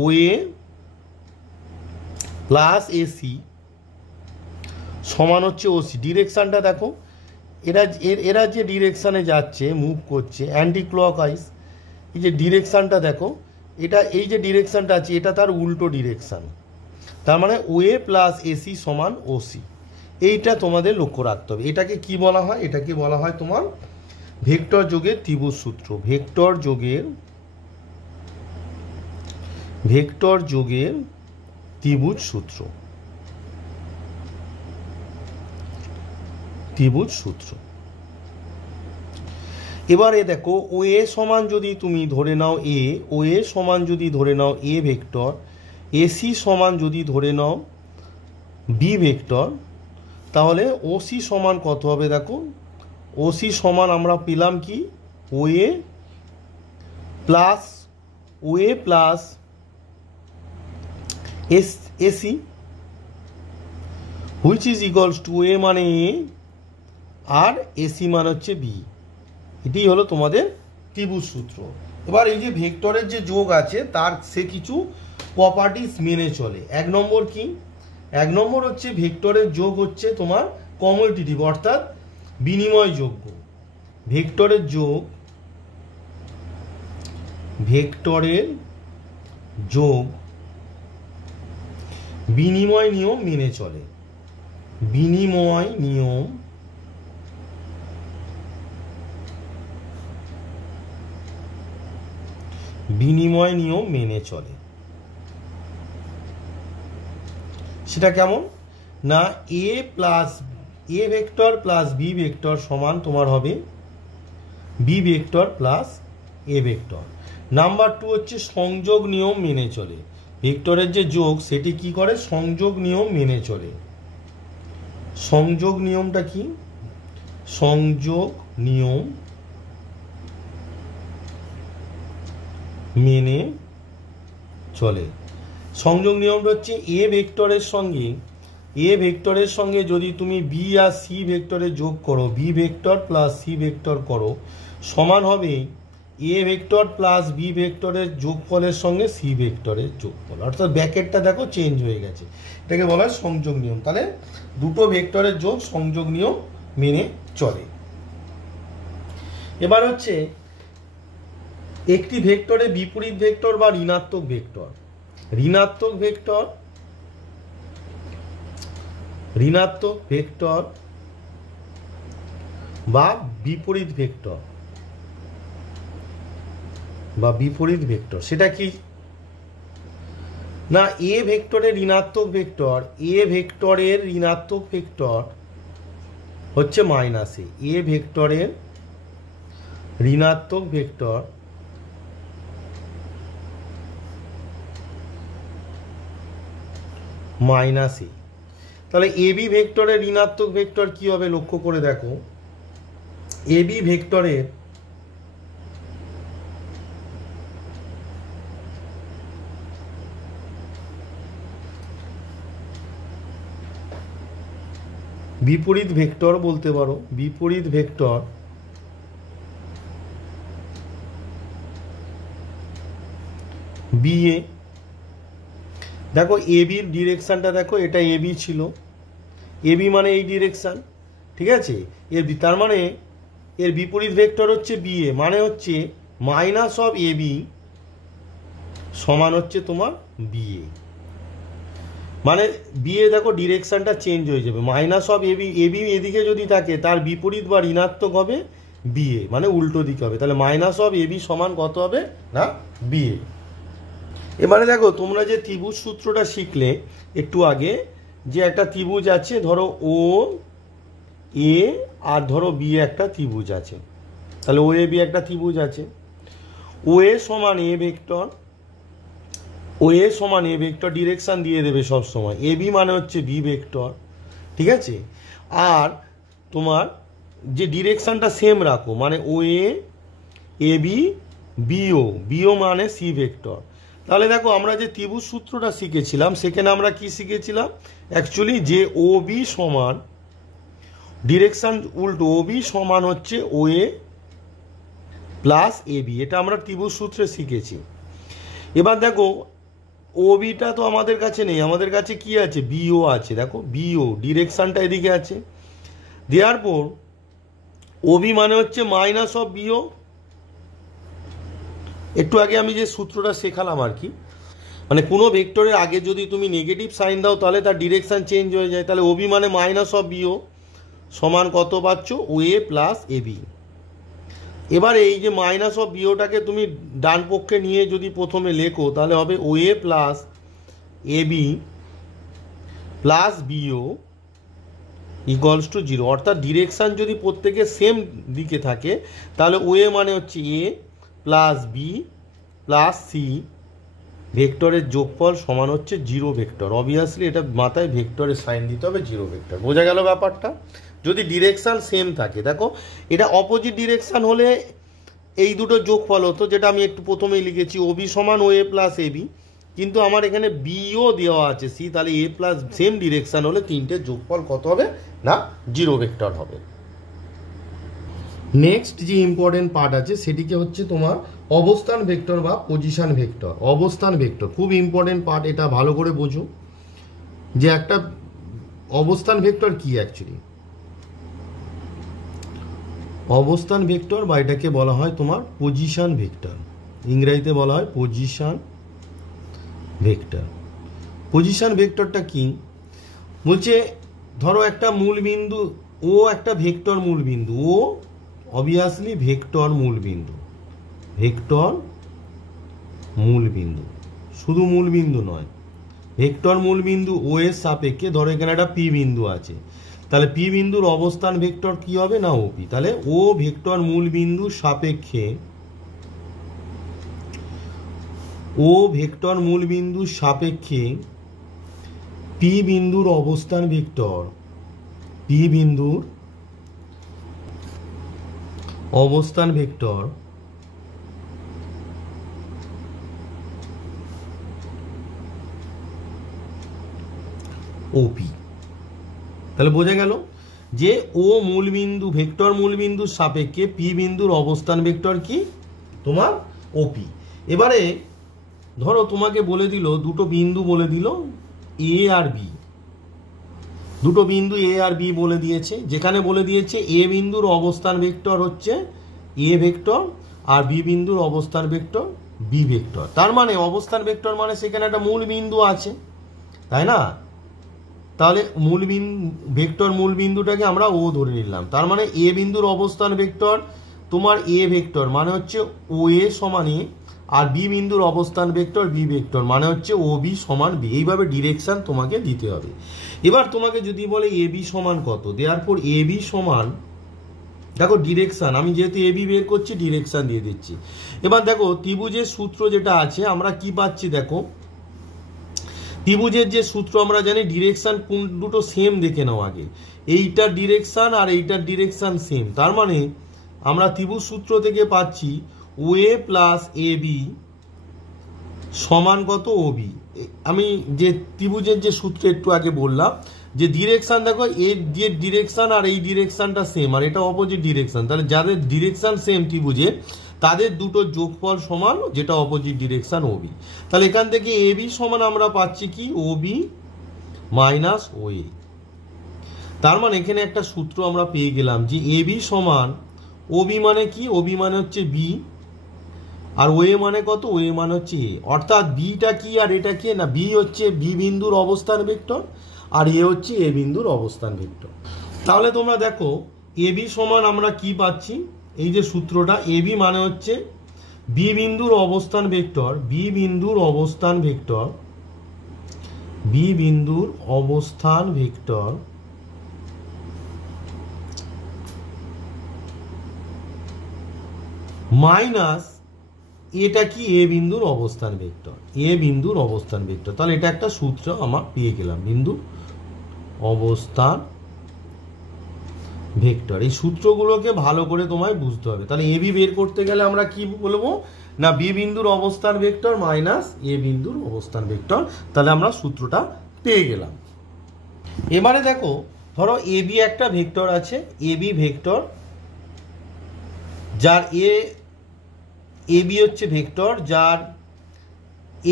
ও এ প্লাস এ সি সমান হচ্ছে ও সি। ডিরেকশানটা দেখো, এরা যে ডিরেকশানে যাচ্ছে, মুভ করছে অ্যান্টি ক্লকওয়াইজ, এই যে ডিরেকশানটা দেখো, এটা এই যে ডিরেকশানটা আছে এটা তার উল্টো ডিরেকশান। তার মানে ও এ প্লাস এসি সমান ও সি। এইটা তোমাদের লক্ষ্য রাখতে হবে। এটাকে কি বলা হয়? এটাকে বলা হয় তোমার ভেক্টর যোগের ত্রিভুজ সূত্র। ভেক্টর যোগের ত্রিভুজ সূত্র, ত্রিভুজ সূত্র। এবারে দেখো, ও এ সমান যদি তুমি ধরে নাও এ, ও এ সমান যদি ধরে নাও এ ভেক্টর, এসি সমান যদি ধরে নাও বি ভেক্টর, তাহলে ওসি সমান কত হবে? দেখো, ওসি সমান আমরা পেলাম কি, O A plus AC, which is equals to A মানে এ আর এসি মান হচ্ছে বি। এটাই হলো তোমাদের ত্রিভুজ সূত্র। এবার এই যে ভেক্টরের যে যোগ আছে তার সে কিছু প্রপার্টিস মেনে চলে। এক নম্বর কি? এক নম্বর হচ্ছে ভেক্টরের যোগ হচ্ছে তোমার কমিউটেটিভ, অর্থাৎ বিনিময়যোগ্য। ভেক্টরের যোগ বিনিময় নিয়ম মেনে চলে। বিনিময় নিয়ম মেনে চলে। সেটা কেমন না, A vector plus B vector সমান তোমার হবে B vector plus A vector. Number 2 হচ্ছে সংযোগ নিয়ম মেনে চলে। ভেক্টরের যে যোগ সেটি কি করে? সংযোগ নিয়ম মেনে চলে। সংযোগ নিয়মটা কি? সংযোগ নিয়ম মেনে চলে। সংযোগ নিয়মটা হচ্ছে এ ভেক্টরের সঙ্গে যদি তুমি বি আর সি ভেক্টরের যোগ করো, B vector plus C vector করো, সমান হবে এ ভেক্টর প্লাস বি ভেক্টরের যোগফলের সঙ্গে সি ভেক্টরের যোগফল। অর্থাৎ ব্র্যাকেটটা দেখো চেঞ্জ হয়ে গেছে। এটাকে বলা হয় সংযোগ নিয়ম। তাহলে দুটো ভেক্টরের যোগ সংযোগ নিয়ম মেনে চলে। এবার হচ্ছে একটি ভেক্টরের বিপরীত ভেক্টর বা ঋণাত্মক ভেক্টর। ঋণাত্মক ভেক্টর বা বিপরীত ভেক্টর সেটা কি? না, এ ভেক্টরের ঋণাত্মক ভেক্টর, এ ভেক্টরের ঋণাত্মক ভেক্টর হচ্ছে মাইনাস এ, এ ভেক্টরের ঋণাত্মক ভেক্টর মাইনাস এ। তাহলে এবি ভেক্টরের ঋণাত্মক ভেক্টর কি হবে লক্ষ্য করে দেখো, এবি ভেক্টরের বিপরীত ভেক্টর বলতে পারো, বিপরীত ভেক্টর বিএ। দেখো এবির ডিরেকশনটা দেখো, এটা এবি ছিল, এবি মানে এই ডিরেকশন, ঠিক আছে, এর তার মানে এর বিপরীত ভেক্টর হচ্ছে বিএ, মানে হচ্ছে মাইনাস অফ এবি সমান হচ্ছে তোমার বিএ, মানে বিএ দেখো ডিরেকশনটা চেঞ্জ হয়ে যাবে, মাইনাস অফ এবি, এবি এদিকে যদি থাকে তার বিপরীত বা ঋণাত্মক হবে বিএ, মানে উল্টো দিকে হবে, তাহলে মাইনাস অফ এবি সমান কত হবে না বিএ। এবারে দেখো তোমরা যে ত্রিভুজ সূত্রটা শিখলে একটু আগে, যে একটা ত্রিভুজ আছে ধরো ও এ আর ধরো বি একটা ত্রিভুজ আছে, তাহলে ও এ বি একটা ত্রিভুজ আছে, ও এ সমান এ ভেক্টর, ও এ সমান এ ভেক্টর ডিরেকশন দিয়ে দেবে সব সময়, এ বি মানে হচ্ছে বি ভেক্টর, ঠিক আছে, আর তোমার যে ডিরেকশনটা সেম রাখো, মানে ও এ বি বিও, বিও মানে সি ভেক্টর। তাহলে দেখো আমরা যে ত্রিভুজ সূত্রটা শিখেছিলাম সেখানে আমরা কি শিখেছিলাম অ্যাকচুয়ালি, যে ও বি সমান ডিরেকশন উল্টো, ও বি সমান হচ্ছে ও এ প্লাস এ বি, এটা আমরা ত্রিভুজ সূত্রে শিখেছি। এবার দেখো ও বিটা তো আমাদের কাছে নেই, আমাদের কাছে কি আছে বিও আছে, দেখো বিও ডিরেকশনটা এদিকে আছে, দেওয়ার পর ও বি মানে হচ্ছে মাইনাস অফ বিও, একটু আগে আমি যে সূত্রটা শেখালাম আর কি, মানে কোনো ভেক্টরের আগে যদি তুমি নেগেটিভ সাইন দাও তাহলে তার ডিরেকশন চেঞ্জ হয়ে যায়, তাহলে ওবি মানে মাইনাস অফ বিও সমান কত পাচ্ছ ও এ প্লাস এ বি। এবার এই যে মাইনাস অফ বিওটাকে তুমি ডান পক্ষে নিয়ে যদি প্রথমে লেখো তাহলে হবে O A plus A B plus BO equals to zero, অর্থাৎ ডিরেকশান যদি প্রত্যেকে সেম দিকে থাকে তাহলে ও এ মানে হচ্ছে এ প্লাস বি প্লাস সি ভেক্টরের যোগফল সমান হচ্ছে জিরো ভেক্টর। অবভিয়াসলি এটা মাথায় ভেক্টরের সাইন দিতে হবে জিরো ভেক্টর, বোঝা গেল ব্যাপারটা। যদি ডিরেকশান সেম থাকে, দেখো এটা অপোজিট ডিরেকশান হলে এই দুটো যোগফল হতো, যেটা আমি একটু প্রথমেই লিখেছি ও বি সমান ও এ প্লাস এ বি, কিন্তু আমার এখানে বিও দেওয়া আছে সি, তাহলে এ প্লাস সেম ডিরেকশান হলে তিনটে যোগফল কত হবে না জিরো ভেক্টর হবে। নেক্সট যে ইম্পর্টেন্ট পার্ট আছে সেটিকে হচ্ছে তোমার অবস্থান ভেক্টর বা পজিশন ভেক্টর। অবস্থান ভেক্টর খুব ইম্পর্টেন্ট পার্ট, এটা ভালো করে বোঝো যে একটা অবস্থান ভেক্টর কি অ্যাকচুয়ালি। অবস্থান ভেক্টর বা এটাকে বলা হয় তোমার পজিশন ভেক্টর, ইংরেজিতে বলা হয় পজিশন ভেক্টর। পজিশন ভেক্টরটা কি বলছে, ধরো একটা মূল বিন্দু ও, একটা ভেক্টর মূল বিন্দু ও, অবভিয়াসলি ভেক্টর মূল বিন্দু, ভেক্টর মূল বিন্দু, শুধু মূল বিন্দু নয়, ভেক্টর মূল বিন্দু ও এর সাপেক্ষে ধরো এখানে একটা পি বিন্দু আছে, তাহলে পি বিন্দুর অবস্থান ভেক্টর কি হবে না ওপি, তাহলে ও ভেক্টর মূল বিন্দু সাপেক্ষে, ও ভেক্টর মূল বিন্দুর সাপেক্ষে পি বিন্দুর অবস্থান ভেক্টর, পি বিন্দুর অবস্থান ভেক্টর ওপি। তাহলে বোঝা গেল যে ও মূলবিন্দু ভেক্টর মূলবিন্দুর সাপেক্ষে পি বিন্দুর অবস্থান ভেক্টর কি তোমার ওপি। এবারে ধরো তোমাকে বলে দিল দুটো বিন্দু বলে দিল এ আর বি, দুটো বিন্দু এ আর বি বলে দিয়েছে, যেখানে বলে দিয়েছে এ বিন্দুর অবস্থান ভেক্টর হচ্ছে এ ভেক্টর আর বি বিন্দুর অবস্থান ভেক্টর বি ভেক্টর। তার মানে অবস্থান ভেক্টর মানে সেখানে একটা মূল বিন্দু আছে, তাই না? তাহলে মূল বিন্দু ভেক্টর মূল বিন্দুটাকে আমরা ও ধরে নিলাম, তার মানে এ বিন্দুর অবস্থান ভেক্টর তোমার এ ভেক্টর মানে হচ্ছে ও এ সমান এ, আর বি বিন্দুর অবস্থান ভেক্টর বি ভেক্টর, মানে হচ্ছে ও বি সমান বি। এইভাবে ডিরেকশন তোমাকে দিতে হবে। এবার তোমাকে যদি বলে এ বি সমান কত, দেওয়ার এ বি সমান, দেখো ডিরেকশন, আমি যেহেতু এ বি বের করছি ডিরেকশন দিয়ে দিচ্ছি। এবার দেখো ত্রিভুজের সূত্র যেটা আছে আমরা কি পাচ্ছি, দেখো ত্রিভুজের যে সূত্র আমরা জানি ডিরেকশন কোন দুটো সেম দেখে নাও আগে, এইটার ডিরেকশন আর এইটার ডিরেকশন সেম, তার মানে আমরা ত্রিভুজ সূত্র থেকে পাচ্ছি ও এ প্লাস এ বি সমান কত ও বি। আমি যে ত্রিভুজের যে সূত্র একটু আগে বললাম যে ডিরেকশন, দেখো এর যে ডিরেকশন আর এই ডিরেকশনটা সেম আর এটা অপোজিট ডিরেকশন, তাহলে যাদের ডিরেকশন সেম ত্রিভুজে তাদের দুটো যোগফল সমান, যেটা অপোজিট ডিরেকশন ও বি। তাহলে এখান থেকে এ বি সমান আমরা পাচ্ছি কি ও বি মাইনাস ও এ। তার মানে এখানে একটা সূত্র আমরা পেয়ে গেলাম যে এ বি সমান ও বি মানে কি, ও বি মানে হচ্ছে বি, আর ও এ মানে কত, ও এ মানে হচ্ছে এ। অর্থাৎ বিটা কি আর এটা কি না, বি হচ্ছে বি বিন্দুর অবস্থান ভেক্টর আর এ হচ্ছে এ বিন্দুর অবস্থান ভেক্টর। তাহলে তোমরা দেখো এ বি সমান আমরা কি পাচ্ছি, এই যে সূত্রটা এ বি মানে হচ্ছে বি বিন্দুর অবস্থান ভেক্টর, বি বিন্দুর অবস্থান ভেক্টর, বি বিন্দুর অবস্থান ভেক্টর মাইনাস এটা কি এ বিন্দুর অবস্থান ভেক্টর, এ বিন্দুর অবস্থান ভেক্টর। তাহলে এটা একটা সূত্র আমরা পেয়ে গেলাম, বিন্দুর অবস্থান ভেক্টর। এই সূত্রগুলোকে ভালো করে তোমায় বুঝতে হবে। তাহলে এ বি বের করতে গেলে আমরা কি বলবো না, বি বিন্দুর অবস্থান ভেক্টর মাইনাস এ বিন্দুর অবস্থান ভেক্টর। তাহলে আমরা সূত্রটা পেয়ে গেলাম। এবারে দেখো ধরো এ বি একটা ভেক্টর আছে, এ বি ভেক্টর যার এ বি হচ্ছে ভেক্টর যার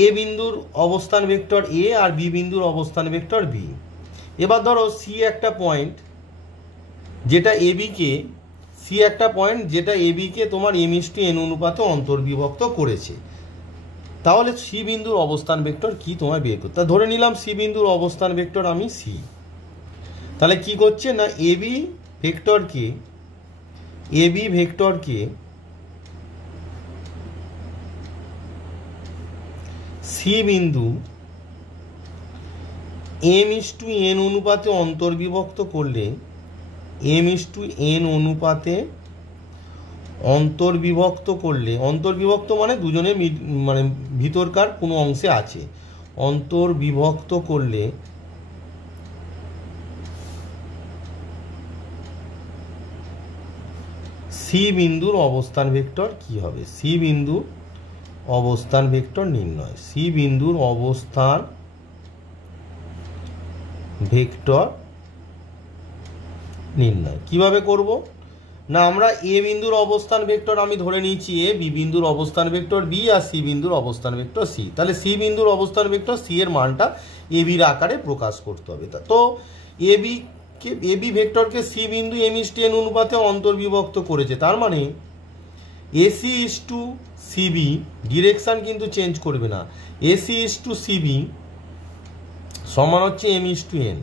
এ বিন্দুর অবস্থান ভেক্টর এ আর বি বিন্দুর অবস্থান ভেক্টর বি। এবার ধরো সি একটা পয়েন্ট যেটা এ বিকে, সি একটা পয়েন্ট যেটা এ বিকে তোমার m/n অনুপাতে অন্তর্বিভক্ত করেছে। তাহলে সি বিন্দুর অবস্থান ভেক্টর কি তোমায় বের করতে, ধরে নিলাম সি বিন্দুর অবস্থান ভেক্টর আমি সি। তাহলে কি করছে না, এ বি ভেক্টরকে সি বিন্দু m/n অনুপাতে অন্তর্বিভক্ত করলে, m/n অনুপাতে অন্তর্বিভক্ত মানে দুজনে মানে ভিতরকার কোনো অংশে আছে, অন্তর্বিভক্ত করলে সি বিন্দুর অবস্থান ভেক্টর কি হবে, সি বিন্দুর অবস্থান ভেক্টর নির্ণয়। সি বিন্দুর অবস্থান ভেক্টর নির্ণয় কিভাবে করব না, আমরা এ বিন্দুর অবস্থান ভেক্টর আমি ধরে নিয়েছি এ, বি বিন্দুর অবস্থান ভেক্টর বি আর সি বিন্দুর অবস্থান ভেক্টর সি। তাহলে সি বিন্দুর অবস্থান ভেক্টর সি এর মানটা এ বির আকারে প্রকাশ করতে হবে। তো এ বি ভেক্টরকে সি বিন্দু m/n অনুপাতে অন্তর্বিভক্ত করেছে, তার মানে AC is to CB, direction কিন্তু চেঞ্জ করবে না, এসি ইজ টু সিবি সমান হচ্ছে m/n,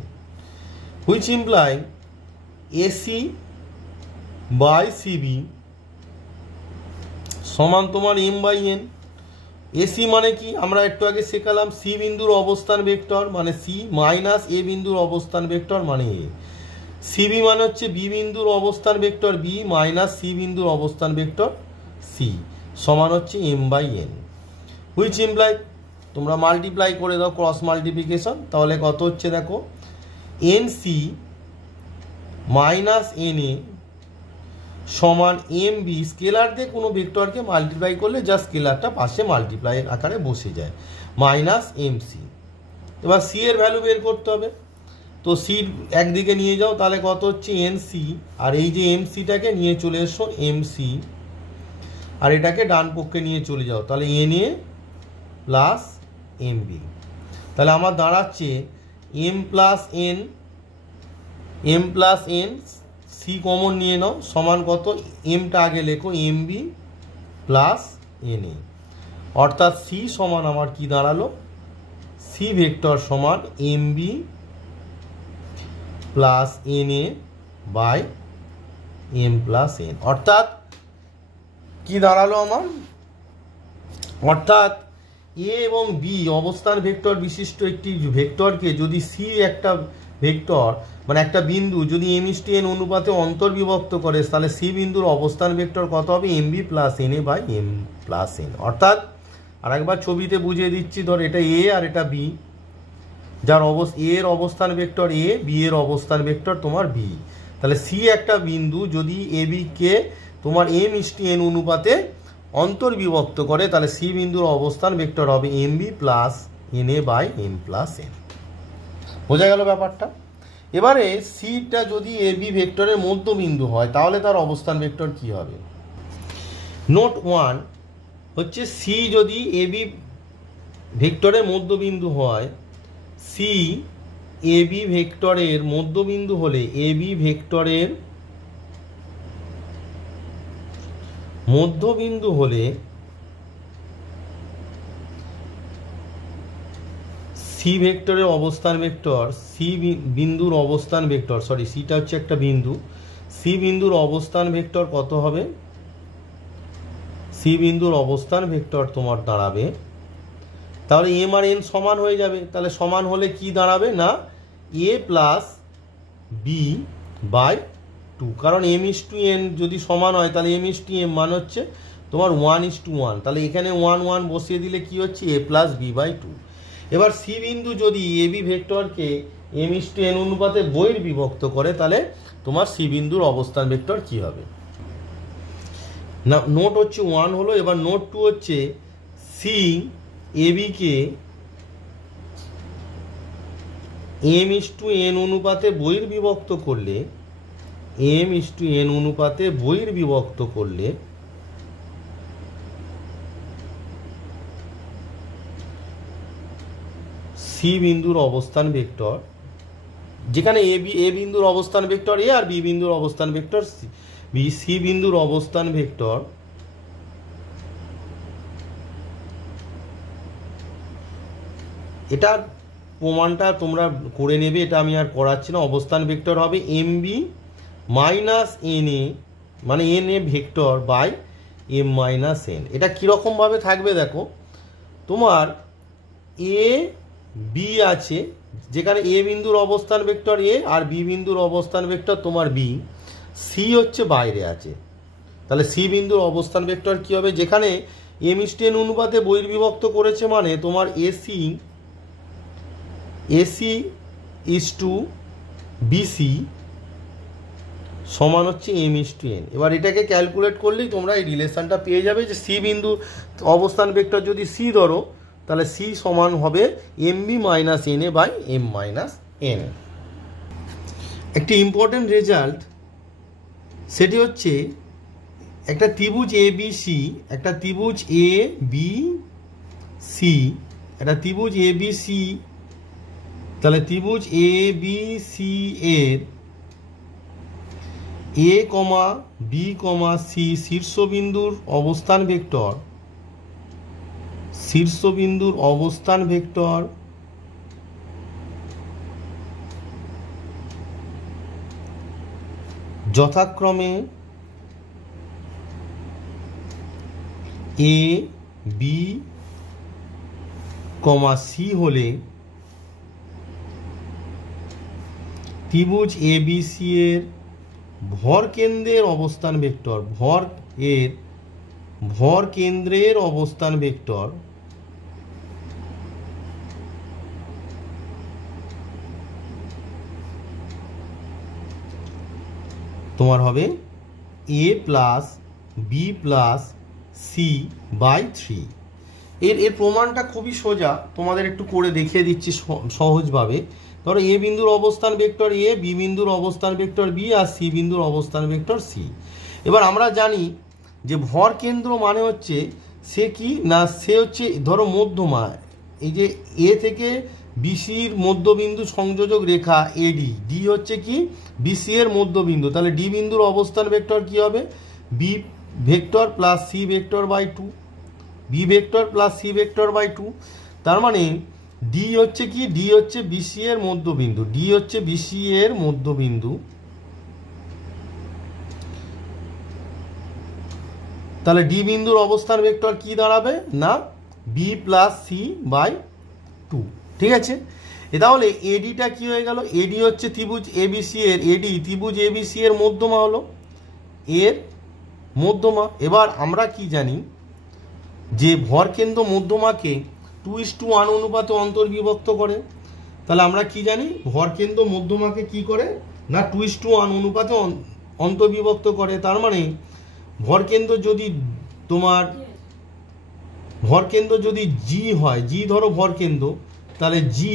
which imply AC by CB সমান তোমার m/n। এসি মানে কি আমরা একটু আগে শেখালাম, সি বিন্দুর অবস্থান ভেক্টর মানে সি মাইনাস এ বিন্দুর অবস্থান ভেক্টর মানে এ। সিবি মানে হচ্ছে বি বিন্দুর অবস্থান ভেক্টর বি মাইনাস সি বিন্দুর অবস্থান ভেক্টর সি সমান হচ্ছে m/n, হুইচ ইমপ্লাই তোমরা মাল্টিপ্লাই করে দাও, ক্রস মাল্টিপ্লিকেশন, তাহলে কত হচ্ছে দেখো N C minus N A সমান এম বি। স্কেলার দিয়ে কোনো ভেক্টরকে মাল্টিপ্লাই করলে যা স্কেলারটা পাশে মাল্টিপ্লাই আকারে বসে যায়, মাইনাস এম সি। এবার সি এর ভ্যালু বের করতে হবে, তো সি একদিকে নিয়ে যাও, তাহলে কত হচ্ছে এন সি, আর এই যে এম সিটাকে নিয়ে চলে এসো এম সি, আর এটাকে ডান পক্ষে নিয়ে চলে যাও, তাহলে N A plus M B. তাহলে আমার দাঁড়াচ্ছে M plus N C common নিয়ে নাও সমান কত, এমটা আগে লেখো M B plus N A, অর্থাৎ সি সমান আমার কি দাঁড়ালো, সি ভেক্টর সমান M B plus N A by M plus N. অর্থাৎ কি দাঁড়ালো আমার, অর্থাৎ এ এবং বি অবস্থান ভেক্টর বিশিষ্ট একটি ভেক্টরকে যদি সি একটা ভেক্টর মানে একটা বিন্দু যদি m/n অনুপাতে অন্তর্বিভক্ত করে, তাহলে সি বিন্দুর অবস্থান ভেক্টর কত হবে? mb plus na by m plus n। অর্থাৎ আরেকবার ছবিতে বুঝিয়ে দিচ্ছি, ধর এটা এ আর এটা বি, যার এর অবস্থান ভেক্টর এ, বি এর অবস্থান ভেক্টর তোমার বি। তাহলে সি একটা বিন্দু যদি এ বি কে তোমার m/n অনুপাতে অন্তর্বিভক্ত করে, তাহলে সি বিন্দুর অবস্থান ভেক্টর হবে mb plus na by m plus n। বোঝা গেল ব্যাপারটা? এবারে সিটা যদি এ বি ভেক্টরের মধ্যবিন্দু হয়, তাহলে তার অবস্থান ভেক্টর কি হবে? নোট 1 হচ্ছে সি যদি এ বি ভেক্টরের মধ্যবিন্দু হয়, সি এ বি ভেক্টরের মধ্যবিন্দু হলে এ বি ভেক্টরের মধ্যবিন্দু হলে সি ভেক্টরের অবস্থান ভেক্টর, সি বিন্দুর অবস্থান ভেক্টর, সরি সিটা হচ্ছে একটা বিন্দু, সি বিন্দুর অবস্থান ভেক্টর কত হবে? সি বিন্দুর অবস্থান ভেক্টর তোমার দাঁড়াবে, তাহলে এম আর এন সমান হয়ে যাবে। তাহলে সমান হলে কি দাঁড়াবে না এ প্লাস বি বাই 2, কারণ m/n যদি সমান হয় তাহলে m/m মান হচ্ছে তোমার 1:1, তাহলে এখানে 1 1 বসিয়ে দিলে কি হচ্ছে a প্লাস বি বাই 2। এবার সি বিন্দু যদি এ বি ভেক্টরকে m/n অনুপাতে বহির্বিভক্ত করে, তাহলে তোমার সি বিন্দুর অবস্থান ভেক্টর কি হবে? না নোট হচ্ছে 1 হলো। এবার নোট 2 হচ্ছে সি এ বিকে m/n অনুপাতে বহির্বিভক্ত করলে, m/n অনুপাতে বহির্বিভক্ত করলে সি বিন্দুর অবস্থান ভেক্টর, যেখানে এ বিন্দুর অবস্থান ভেক্টর এ আর বি বিন্দুর অবস্থান ভেক্টর বি, সি বিন্দুর অবস্থান ভেক্টর এটার প্রমাণটা তোমরা করে নেবে, এটা আমি আর করাচ্ছি না। অবস্থান ভেক্টর হবে mb মাইনাস na মানে na vector by m minus n। এটা কীরকমভাবে থাকবে দেখো, তোমার এ বি আছে, যেখানে এ বিন্দুর অবস্থান ভেক্টর এ আর বি বিন্দুর অবস্থান ভেক্টর তোমার বি, সি হচ্ছে বাইরে আছে, তাহলে সি বিন্দুর অবস্থান ভেক্টর কি হবে? যেখানে m/n অনুপাতে বহির্বিভক্ত করেছে মানে তোমার এসি ইজ টু বিসি সমান হচ্ছে m/n। এবার এটাকে ক্যালকুলেট করলেই তোমরা এই রিলেশনটা পেয়ে যাবে যে সি বিন্দু অবস্থান ভেক্টর যদি সি ধরো, তাহলে সি সমান হবে mb minus na by m minus n। একটি ইম্পর্টেন্ট রেজাল্ট সেটি হচ্ছে একটা ত্রিভুজ এ বি সি, একটা ত্রিভুজ এ বি সি, একটা ত্রিভুজ এ বি সি, তাহলে ত্রিভুজ এ বি সি এর এ কমা বি কমা সি শীর্ষবিন্দুর অবস্থান ভেক্টর, শীর্ষবিন্দুর অবস্থান ভেক্টর যথাক্রমে এ বি কমা সি হলে ত্রিভুজ এ বি সি এর ভর কেন্দ্রের অবস্থান ভেক্টর, ভর কেন্দ্রের অবস্থান ভেক্টর তোমার হবে A plus B plus C by 3। এর প্রমাণটা খুবই সোজা, তোমাদের একটু করে দেখিয়ে দিচ্ছি সহজভাবে। ধরো এ বিন্দুর অবস্থান ভেক্টর এ, বি বিন্দুর অবস্থান ভেক্টর বি আর সি বিন্দুর অবস্থান ভেক্টর সি। এবার আমরা জানি যে ভর কেন্দ্র মানে হচ্ছে সে কি না, সে হচ্ছে ধরো মধ্যমা, এই যে এ থেকে বিসির মধ্যবিন্দু সংযোজক রেখা এডি, ডি হচ্ছে কি বিসি এর মধ্যবিন্দু, তাহলে ডি বিন্দুর অবস্থান ভেক্টর কি হবে? B vector plus C vector by 2, B vector plus C vector by 2। তার মানে ডি হচ্ছে কি, ডি হচ্ছে বিসি এর মধ্যবিন্দু, ডি হচ্ছে বিসি এর মধ্যবিন্দু। তাহলে ডি বিন্দুর অবস্থান ভেক্টর কি দাঁড়াবে না বি প্লাস সি বাই 2। ঠিক আছে, তাহলে এডিটা কি হয়ে গেল, এডি হচ্ছে ত্রিভুজ এবিসি এর, এডি ত্রিভুজ এবিসি এর মধ্যমা হলো, এর মধ্যমা। এবার আমরা কি জানি যে ভরকেন্দ্র মধ্যমাকে 2:1 অনুপাতে অন্তর্বিভক্ত করে। তাহলে আমরা কি জানি ভরকেন্দ্র মধ্যমাকে কি করে না 2:1 অনুপাতে অন্তর্বিভক্ত করে। তার মানে ভরকেন্দ্র যদি জি হয়, জি ধরো ভরকেন্দ্র, তাহলে জি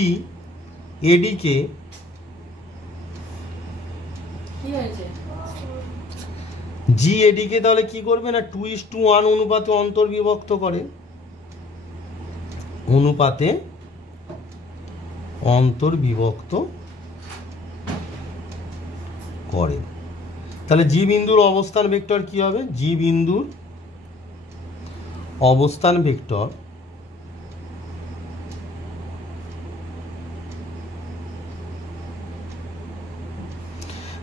এডিকে তাহলে কি করবে না 2:1 অনুপাতে অন্তর্বিভক্ত করে, অনুপাতে অন্তর্বিভক্ত করে। তাহলে জি বিন্দুর অবস্থান ভেক্টর কি হবে, জি বিন্দুর অবস্থান ভেক্টর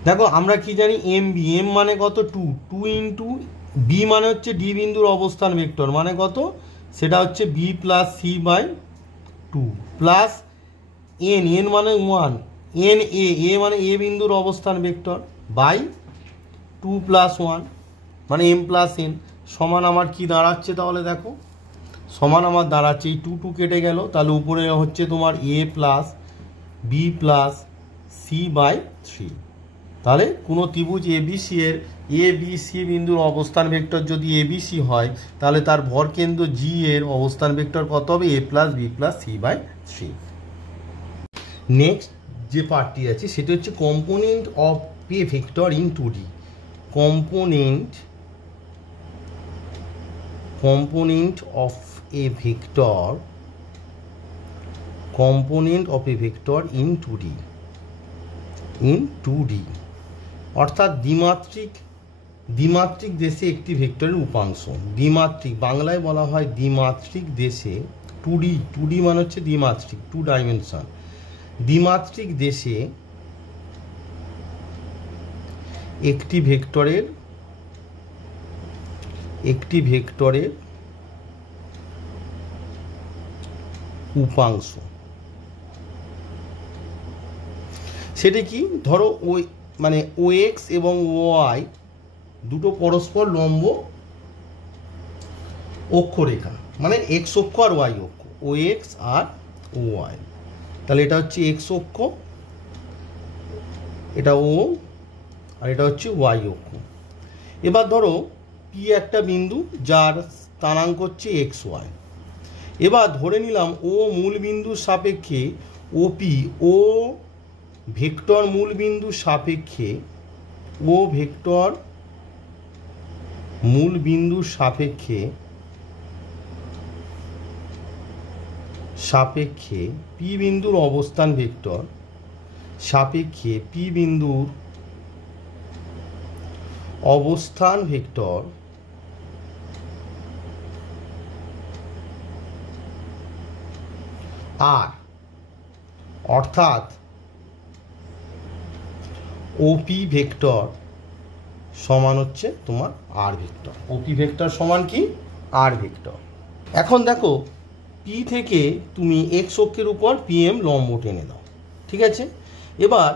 দেখো আমরা কি জানি এম বি, এম মানে কত 2 ইন্টু বি মানে হচ্ছে ডি বিন্দুর অবস্থান ভেক্টর মানে কত, সেটা হচ্ছে B plus C by 2 plus N, N মানে 1, এন এ মানে এ বিন্দুর অবস্থান ভেক্টর বাই 2 প্লাস 1 মানে এম প্লাস এন সমান আমার কি দাঁড়াচ্ছে, তাহলে দেখো সমান আমার দাঁড়াচ্ছে এই 2 কেটে গেল, তাহলে উপরে হচ্ছে তোমার A plus B plus C by 3। তাহলে কোনো ত্রিভুজ এবিসি এর এ বি সি বিন্দুর অবস্থান ভেক্টর যদি এবিসি হয়, তাহলে তার ভরকেন্দ্র জি এর অবস্থান ভেক্টর কত হবে, A plus B plus C by 3। Next যে পার্টটি আছে সেটা হচ্ছে component of A vector in 2D। Component of A vector in 2D অর্থাৎ দ্বিমাত্রিক দেশে একটি ভেক্টরের উপাংশ। দ্বিমাত্রিক বাংলায় বলা হয় দ্বিমাত্রিক দেশে, 2D মানে হচ্ছে দ্বিমাত্রিক, 2 ডাইমেনশন। দ্বিমাত্রিক দেশে একটি ভেক্টরের উপাংশ সেটা কি, ধরো ওই মানে ও এক্স এবং ও ওয়াই দুটো পরস্পর লম্ব অক্ষরেখা, মানে এক্স অক্ষ আর ওয়াই অক্ষ, ও এক্স আর ও ওয়াই। তাহলে এটা হচ্ছে এক্স অক্ষ, এটা ও, আর এটা হচ্ছে ওয়াই অক্ষ। এবার ধরো পি একটা বিন্দু যার স্থানাঙ্ক হচ্ছে এক্স ওয়াই। এবার ধরে নিলাম ও মূল বিন্দুর সাপেক্ষে ওপি, ও ভেক্টর মূল বিন্দুর সাপেক্ষে, ও ভেক্টর মূল বিন্দুর সাপেক্ষে পি বিন্দুর অবস্থান ভেক্টর সাপেক্ষে পি বিন্দুর অবস্থান ভেক্টর আর, অর্থাৎ ওপি ভেক্টর সমান হচ্ছে তোমার আর ভেক্টর। ওপি ভেক্টর সমান কি আর ভেক্টর। এখন দেখো পি থেকে তুমি এক্স অক্ষের উপর পিএম লম্ব টেনে দাও, ঠিক আছে। এবার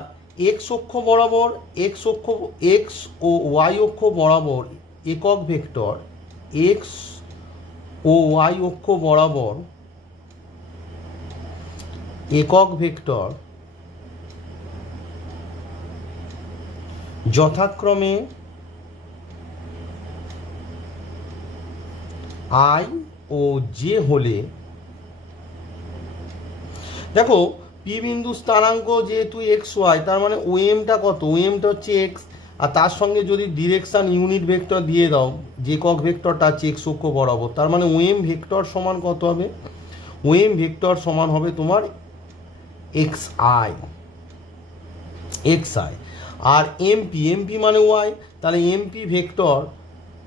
এক্স অক্ষ বরাবর, এক্স ও ওয়াই অক্ষ বরাবর একক ভেক্টর, এক্স ও ওয়াই অক্ষ বরাবর একক ভেক্টর যথাক্রমে আই ও জে হলে, দেখো পি বিন্দু স্থানাঙ্ক যেহেতু এক্স ওয়াই, তার মানে ওএমটা কত, ওএমটা হচ্ছে এক্স, আর তার সঙ্গে যদি ডিরেকশন ইউনিট ভেক্টর দিয়ে দাও যে একক ভেক্টরটা আছে এক্স অক্ষ বরাবর, তার মানে ওএম ভেক্টর সমান কত হবে, ওএম ভেক্টর সমান হবে তোমার এক্স আই, আর এমপি মানে ওয়াই, তাহলে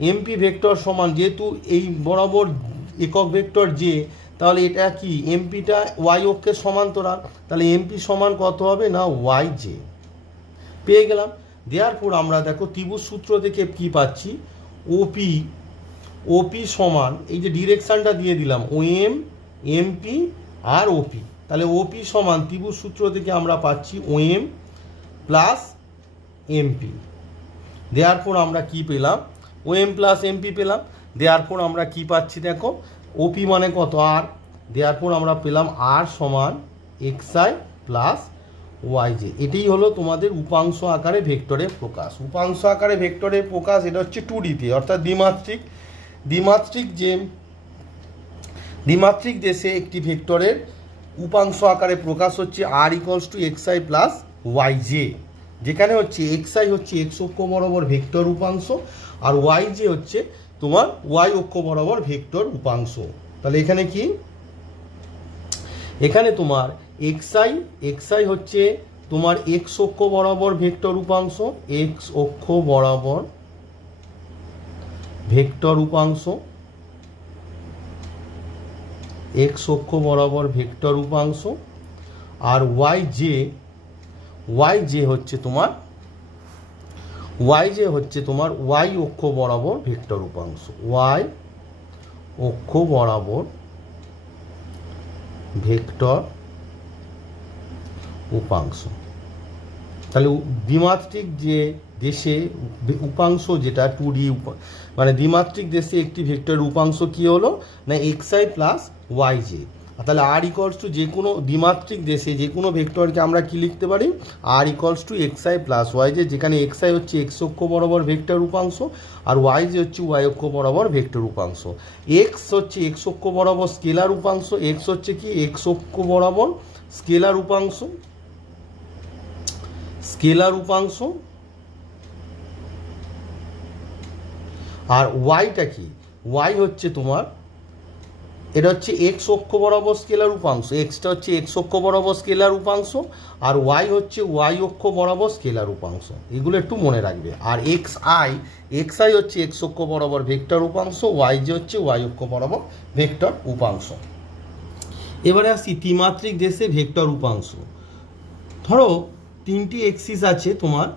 এমপি ভেক্টর সমান, যেহেতু এই বরাবর একক ভেক্টর যে, তাহলে এটা কি এমপিটা ওয়াই অক্ষের সমান্তরাল, তাহলে এমপি সমান কত হবে না ওয়াই জে। পেয়ে গেলাম। দেওয়ার পর আমরা দেখো ত্রিভুজ সূত্র থেকে কি পাচ্ছি, ওপি সমান এই যে ডিরেকশানটা দিয়ে দিলাম ওএম এমপি আর ওপি, তাহলে ওপি সমান ত্রিভুজ সূত্র থেকে আমরা পাচ্ছি ওএম প্লাস এমপি। দেয়ারপর আমরা কি পেলাম, ওএম প্লাস এমপি পেলাম। দেয়ারপর আমরা কি পাচ্ছি দেখো, ওপি মানে কত আর, দেয়ারপর আমরা পেলাম আর সমান এক্সআই প্লাস ওয়াইজে। এটাই হলো তোমাদের উপাংশ আকারে ভেক্টরের প্রকাশ। উপাংশ আকারে ভেক্টরের প্রকাশ এটা হচ্ছে 2Dতে, অর্থাৎ দ্বিমাত্রিক। দ্বিমাত্রিক দেশে একটি ভেক্টরের উপাংশ আকারে প্রকাশ হচ্ছে আর ইকুয়ালস টু এক্সআই প্লাস ওয়াইজে, যেখানে হচ্ছে এক্সআই হচ্ছে এক্স অক্ষ বরাবর ভেক্টর উপাংশ আর ওয়াইজে হচ্ছে তোমার ওয়াই অক্ষ বরাবর ভেক্টর উপাংশ। তাহলে এখানে কি, এখানে তোমার এক্সআই হচ্ছে তোমার এক্স অক্ষ বরাবর ভেক্টর উপাংশ, এক্স অক্ষ বরাবর ভেক্টর উপাংশ, এক্স অক্ষ বরাবর ভেক্টর উপাংশ। আর ওয়াইজে হচ্ছে তোমার ওয়াই অক্ষ বরাবর ভেক্টর উপাংশ, ওয়াই অক্ষ বরাবর ভেক্টর উপাংশ। তাহলে দ্বিমাত্রিক যে দেশে উপাংশ যেটা 2D মানে দ্বিমাত্রিক দেশে একটি ভেক্টর উপাংশ কি হলো না এক্সআই প্লাস ওয়াইজে। তাহলে আর ইকুয়ালস টু যে কোনো দ্বিমাত্রিক দেশে যে কোনো ভেক্টরকে আমরা কি লিখতে পারি, আর ইকুয়ালস টু এক্সআই প্লাস ওয়াইজে, যেখানে এক্সআই হচ্ছে এক্স অক্ষ বরাবর ভেক্টর উপাংশ আর ওয়াইজে হচ্ছে ওয়াই অক্ষ বরাবর ভেক্টর উপাংশ। এক্স হচ্ছে এক্স অক্ষ বরাবর স্কেলার উপাংশ, এক্স হচ্ছে কি এক্স অক্ষ বরাবর স্কেলার উপাংশ, আর ওয়াইটা কি, ওয়াই হচ্ছে তোমার এটা হচ্ছে এক্স অক্ষ বরাবর স্কেলার উপাংশ, এক্সটা হচ্ছে এক্স অক্ষ বরাবর স্কেলার উপাংশ আর ওয়াই হচ্ছে ওয়াই অক্ষ বরাবর স্কেলার উপাংশ। এগুলো একটু মনে রাখবে। আর এক্সআই হচ্ছে এক্স অক্ষ বরাবর ভেক্টর উপাংশ, ওয়াইজে হচ্ছে ওয়াই অক্ষ বরাবর ভেক্টর উপাংশ। এবারে আসি ত্রিমাত্রিক দেশে ভেক্টর উপাংশ। ধরো তিনটি এক্সিস আছে তোমার,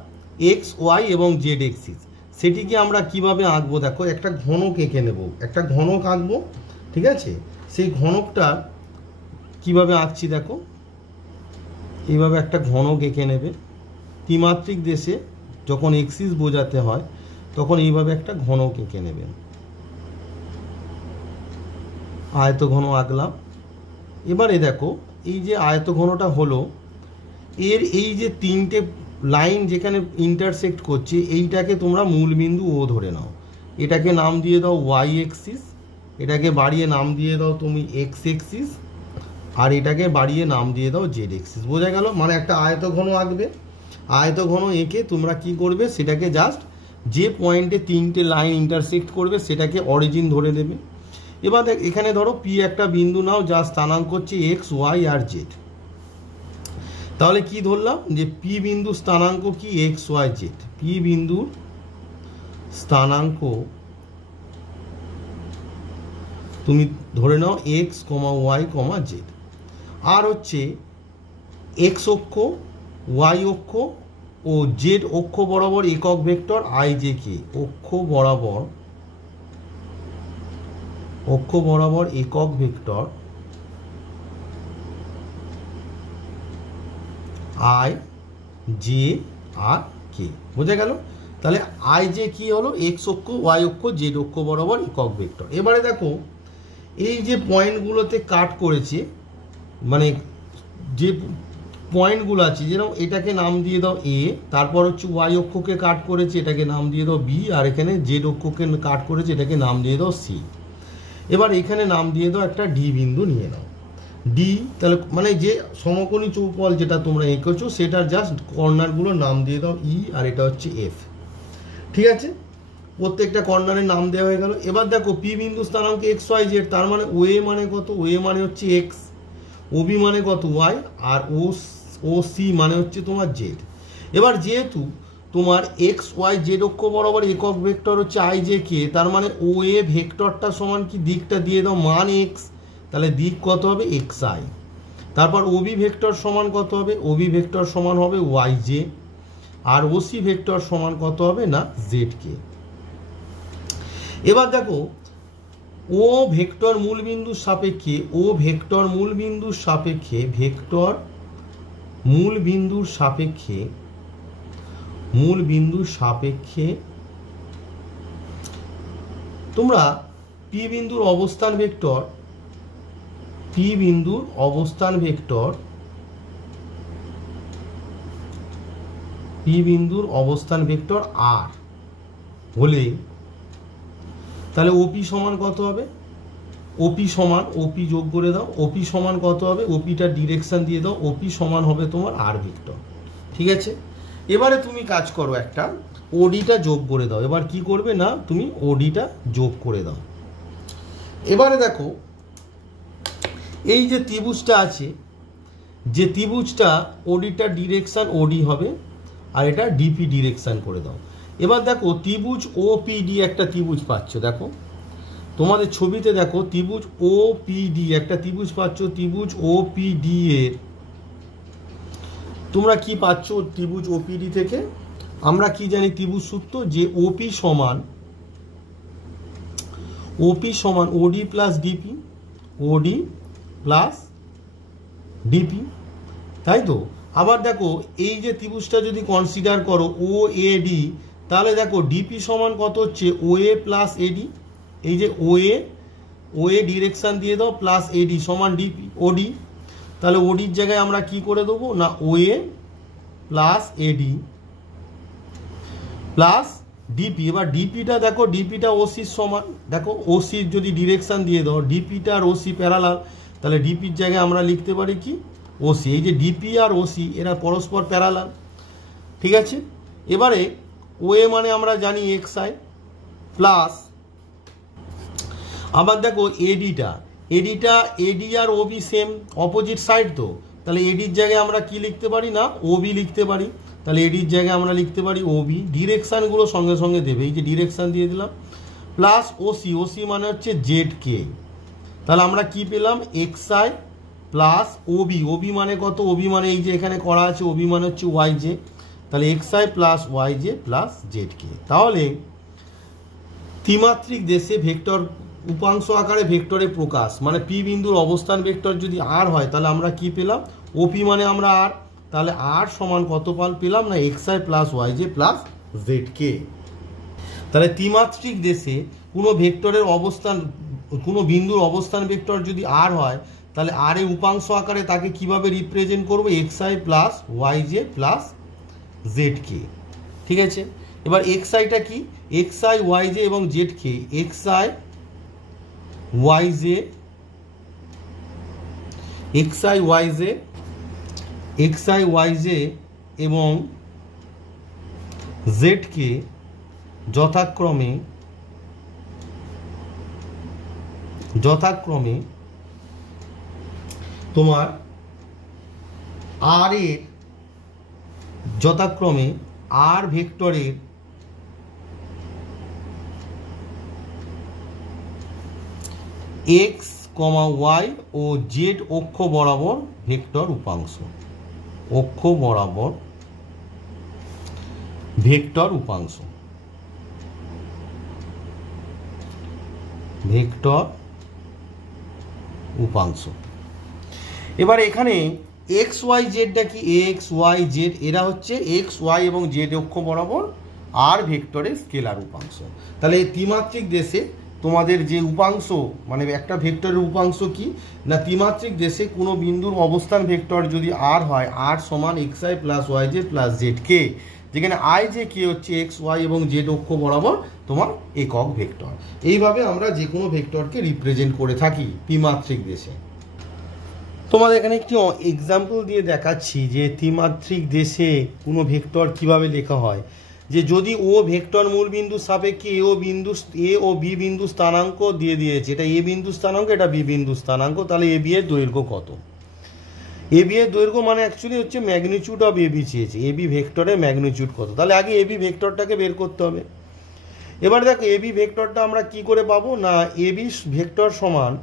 এক্স ওয়াই এবং জেড এক্সিস, সেটিকে আমরা কিভাবে আঁকবো দেখো, একটা ঘনক এঁকে নেব, একটা ঘনক আঁকবো, ঠিক আছে। সেই ঘনকটা কিভাবে আঁকছি দেখো, এইভাবে একটা ঘনক এঁকে নেবে। ত্রিমাত্রিক দেশে যখন এক্সিস বোঝাতে হয় তখন এইভাবে একটা ঘনক এঁকে নেবে। আয়তঘন আঁকলাম। এবারে দেখো এই যে আয়তঘনটা হলো, এর এই যে তিনটে লাইন যেখানে ইন্টারসেক্ট করছে এইটাকে তোমরা মূলবিন্দু ও ধরে নাও। এটাকে নাম দিয়ে দাও ওয়াই এক্সিস, এটাকে বাড়িয়ে নাম দিয়ে দাও তুমি এক্স এক্সিস, আর এটাকে বাড়িয়ে নাম দিয়ে দাও জেড এক্সিস। বোঝা গেল? মানে একটা আয়তঘন আঁকবে, আয়তঘন এঁকে তোমরা কি করবে, সেটাকে জাস্ট যে পয়েন্টে তিনটে লাইন ইন্টারসেক্ট করবে সেটাকে অরিজিন ধরে দেবে। এবার দেখ এখানে ধরো পি একটা বিন্দু নাও যার স্থানাঙ্ক হচ্ছে এক্স ওয়াই আর জেড। তাহলে কি ধরলাম যে পি বিন্দু স্থানাঙ্ক কি এক্স ওয়াই জেড, পি বিন্দুর স্থানাঙ্ক তুমি ধরে নাও x comma y comma Z. আর হচ্ছে এক্স অক্ষ ওয়াই অক্ষ ও জেড অক্ষ বরাবর একক ভেক্টর আই জে কে, অক্ষ বরাবর একক ভেক্টর আই জে আর কে। বোঝা গেল? তাহলে আই জে কি হলো, এক্স অক্ষ ওয়াই অক্ষ জেড অক্ষ বরাবর একক ভেক্টর। এবারে দেখো এই যে পয়েন্টগুলোতে কাট করেছে, মানে যে পয়েন্টগুলো আছে, যেরকম এটাকে নাম দিয়ে দাও এ, তারপর হচ্ছে ওয়াই অক্ষকে কাট করেছে এটাকে নাম দিয়ে দাও বি, আর এখানে জেড অক্ষকে কাট করেছে এটাকে নাম দিয়ে দাও সি। এবার এখানে নাম দিয়ে দাও একটা ডি বিন্দু নিয়ে নাও, ডি। তাহলে মানে যে সমকোণী চৌপল যেটা তোমরা এঁকেছো সেটার জাস্ট কর্নারগুলোর নাম দিয়ে দাও ই, আর এটা হচ্ছে এফ। ঠিক আছে, প্রত্যেকটা কর্নারের নাম দেওয়া হয়ে গেল। এবার দেখো পি বিন্দু স্থানাঙ্ক এক্স ওয়াই জেড, তার মানে ওএ মানে কত, ওএ মানে হচ্ছে এক্স, ওবি মানে কত ওয়াই, আর ও সি মানে হচ্ছে তোমার জেড। এবার যেহেতু তোমার এক্স ওয়াই জেড অক্ষ বরাবর একক ভেক্টর হচ্ছে আই জে কে, তার মানে ও এ ভেক্টরটা সমান কি, দিকটা দিয়ে দাও মান এক্স, তাহলে দিক কত হবে এক্স আই। তারপর ওবি ভেক্টর সমান কত হবে, ওবি ভেক্টর সমান হবে ওয়াই জে, আর ওসি ভেক্টর সমান কত হবে না জেড কে। এবার দেখো ও ভেক্টর মূলবিন্দুর সাপেক্ষে ভেক্টর মূলবিন্দুর সাপেক্ষে তোমরা পি বিন্দুর অবস্থান ভেক্টর আর হলে তাহলে ওপি সমান কত হবে? ওপি যোগ করে দাও। ওপি সমান কত হবে? ওপিটা ডিরেকশন দিয়ে দাও। ওপি সমান হবে তোমার আর ভেক্টর। ঠিক আছে, এবারে তুমি কাজ করো, একটা ওডিটা যোগ করে দাও। এবার কি করবে না, তুমি ওডিটা যোগ করে দাও। এবারে দেখো এই যে ত্রিভুজটা আছে, যে ত্রিভুজটা ওডিটা ডিরেকশন ওডি হবে আর এটা ডিপি ডিরেকশন করে দাও। এবার দেখো ত্রিভুজ ওপিডি একটা ত্রিভুজ পাচ্ছ, দেখো তোমাদের ছবিতে দেখো ত্রিভুজ ওপিডি একটা ত্রিভুজ পাচ্ছ। ত্রিভুজ ওপিডি এর তোমরা কি পাচ্ছ? ত্রিভুজ ওপিডি থেকে আমরা কি জানি ত্রিভুজ সূত্র, যে ওপি সমান ওডি প্লাস ডিপি, তাই তো? আবার দেখো এই যে ত্রিভুজটা যদি কনসিডার করো ও এডি, তাহলে দেখো ডিপি সমান কত হচ্ছে? ওএ প্লাস এডি। এই যে ওএ ডিরেকশন দিয়ে দাও প্লাস এডি সমান ডিপি ওডি। তাহলে ওডির জায়গায় আমরা কি করে দেবো না, ওএ প্লাস এডি প্লাস ডিপি। এবার ডিপিটা দেখো, ডিপিটা ওসির সমান, দেখো ওসির যদি ডিরেকশন দিয়ে দাও, ডিপিটা আর ওসি প্যারালাল, তাহলে ডিপির জায়গায় আমরা লিখতে পারি কি, ওসি। এই যে ডিপি আর ওসি এরা পরস্পর প্যারালাল। ঠিক আছে, এবারে ওএ মানে আমরা জানি এক্স আই প্লাস, আবার দেখো এডি আর ওবি সেম অপোজিট সাইড, তো তাহলে এডির জায়গায় আমরা কি লিখতে পারি না, ওবি লিখতে পারি। তাহলে এডির জায়গায় আমরা লিখতে পারি ওবি। ডিরেকশানগুলো সঙ্গে সঙ্গে দেবে, এই যে ডিরেকশান দিয়ে দিলাম প্লাস ওসি মানে হচ্ছে জেড কে। তাহলে আমরা কি পেলাম, এক্স আই প্লাস ওবি মানে কত? ওবি মানে এই যে এখানে করা আছে, ওবি মানে হচ্ছে ওয়াই জে। তাহলে X I plus Y J plus Z K. তাহলে ত্রিমাত্রিক দেশে ভেক্টর উপাংশ আকারে ভেক্টরের প্রকাশ, মানে পি বিন্দুর অবস্থান ভেক্টর যদি আর হয়, তাহলে আমরা কি পেলাম, ওপি মানে আমরা আর, তাহলে আর সমান কত পেলাম না, X I plus Y J plus Z K. তাহলে ত্রিমাত্রিক দেশে কোনো ভেক্টরের অবস্থান, কোনো বিন্দুর অবস্থান ভেক্টর যদি আর হয়, তাহলে আর এর উপাংশ আকারে তাকে কিভাবে রিপ্রেজেন্ট করবো, X I plus Y J plus Z K. ঠিক আছে, এবার এক্স আইটা কি, এক্স আই ওয়াই জে এবং Z K, X I Y J এবং জেড কে যথাক্রমে তোমার আর এর যথাক্রমে আর ভেক্টরের এক্স কমা ওয়াই ও জেড অক্ষ বরাবর ভেক্টর উপাংশ, ভেক্টর উপাংশ। এবার এখানে এক্স ওয়াই জেডটা কি, এক্স ওয়াই জেড এরা হচ্ছে এক্স ওয়াই এবং জেড অক্ষ বরাবর আর ভেক্টরের স্কেলার উপাংশ। তাহলে এই ত্রিমাত্রিক দেশে তোমাদের যে উপাংশ, মানে একটা ভেক্টরের উপাংশ কি না, ত্রিমাত্রিক দেশে কোনো বিন্দুর অবস্থান ভেক্টর যদি আর হয়, আর সমান X I plus Y J plus Z K, যেখানে আই যে কে হচ্ছে এক্স ওয়াই এবং জেড অক্ষ বরাবর তোমার একক ভেক্টর। এইভাবে আমরা যে কোনো ভেক্টরকে রিপ্রেজেন্ট করে থাকি ত্রিমাত্রিক দেশে। তোমাদের এখানে একটি এক্সাম্পল দিয়ে দেখাচ্ছি যে ত্রিমাত্রিক দেশে কোনো ভেক্টর কিভাবে লেখা হয়। যে যদি ও ভেক্টর মূল বিন্দু সাপেক্ষে এ ও বি বিন্দু স্থানাঙ্ক দিয়ে দিয়েছে, এটা এ বিন্দু স্থানাঙ্ক, এটা বি বিন্দু স্থানাঙ্ক, তাহলে এ বি এর দৈর্ঘ্য কত? এ বি এর দৈর্ঘ্য মানে অ্যাকচুয়ালি হচ্ছে ম্যাগনিচিউড অফ এ বি চেয়েছে, এ বি ভেক্টরের ম্যাগনিচিউড কত। তাহলে আগে এ বি ভেক্টরটাকে বের করতে হবে। এবার দেখো এ বি ভেক্টরটা আমরা কি করে পাবো না, এ বি ভেক্টর সমান,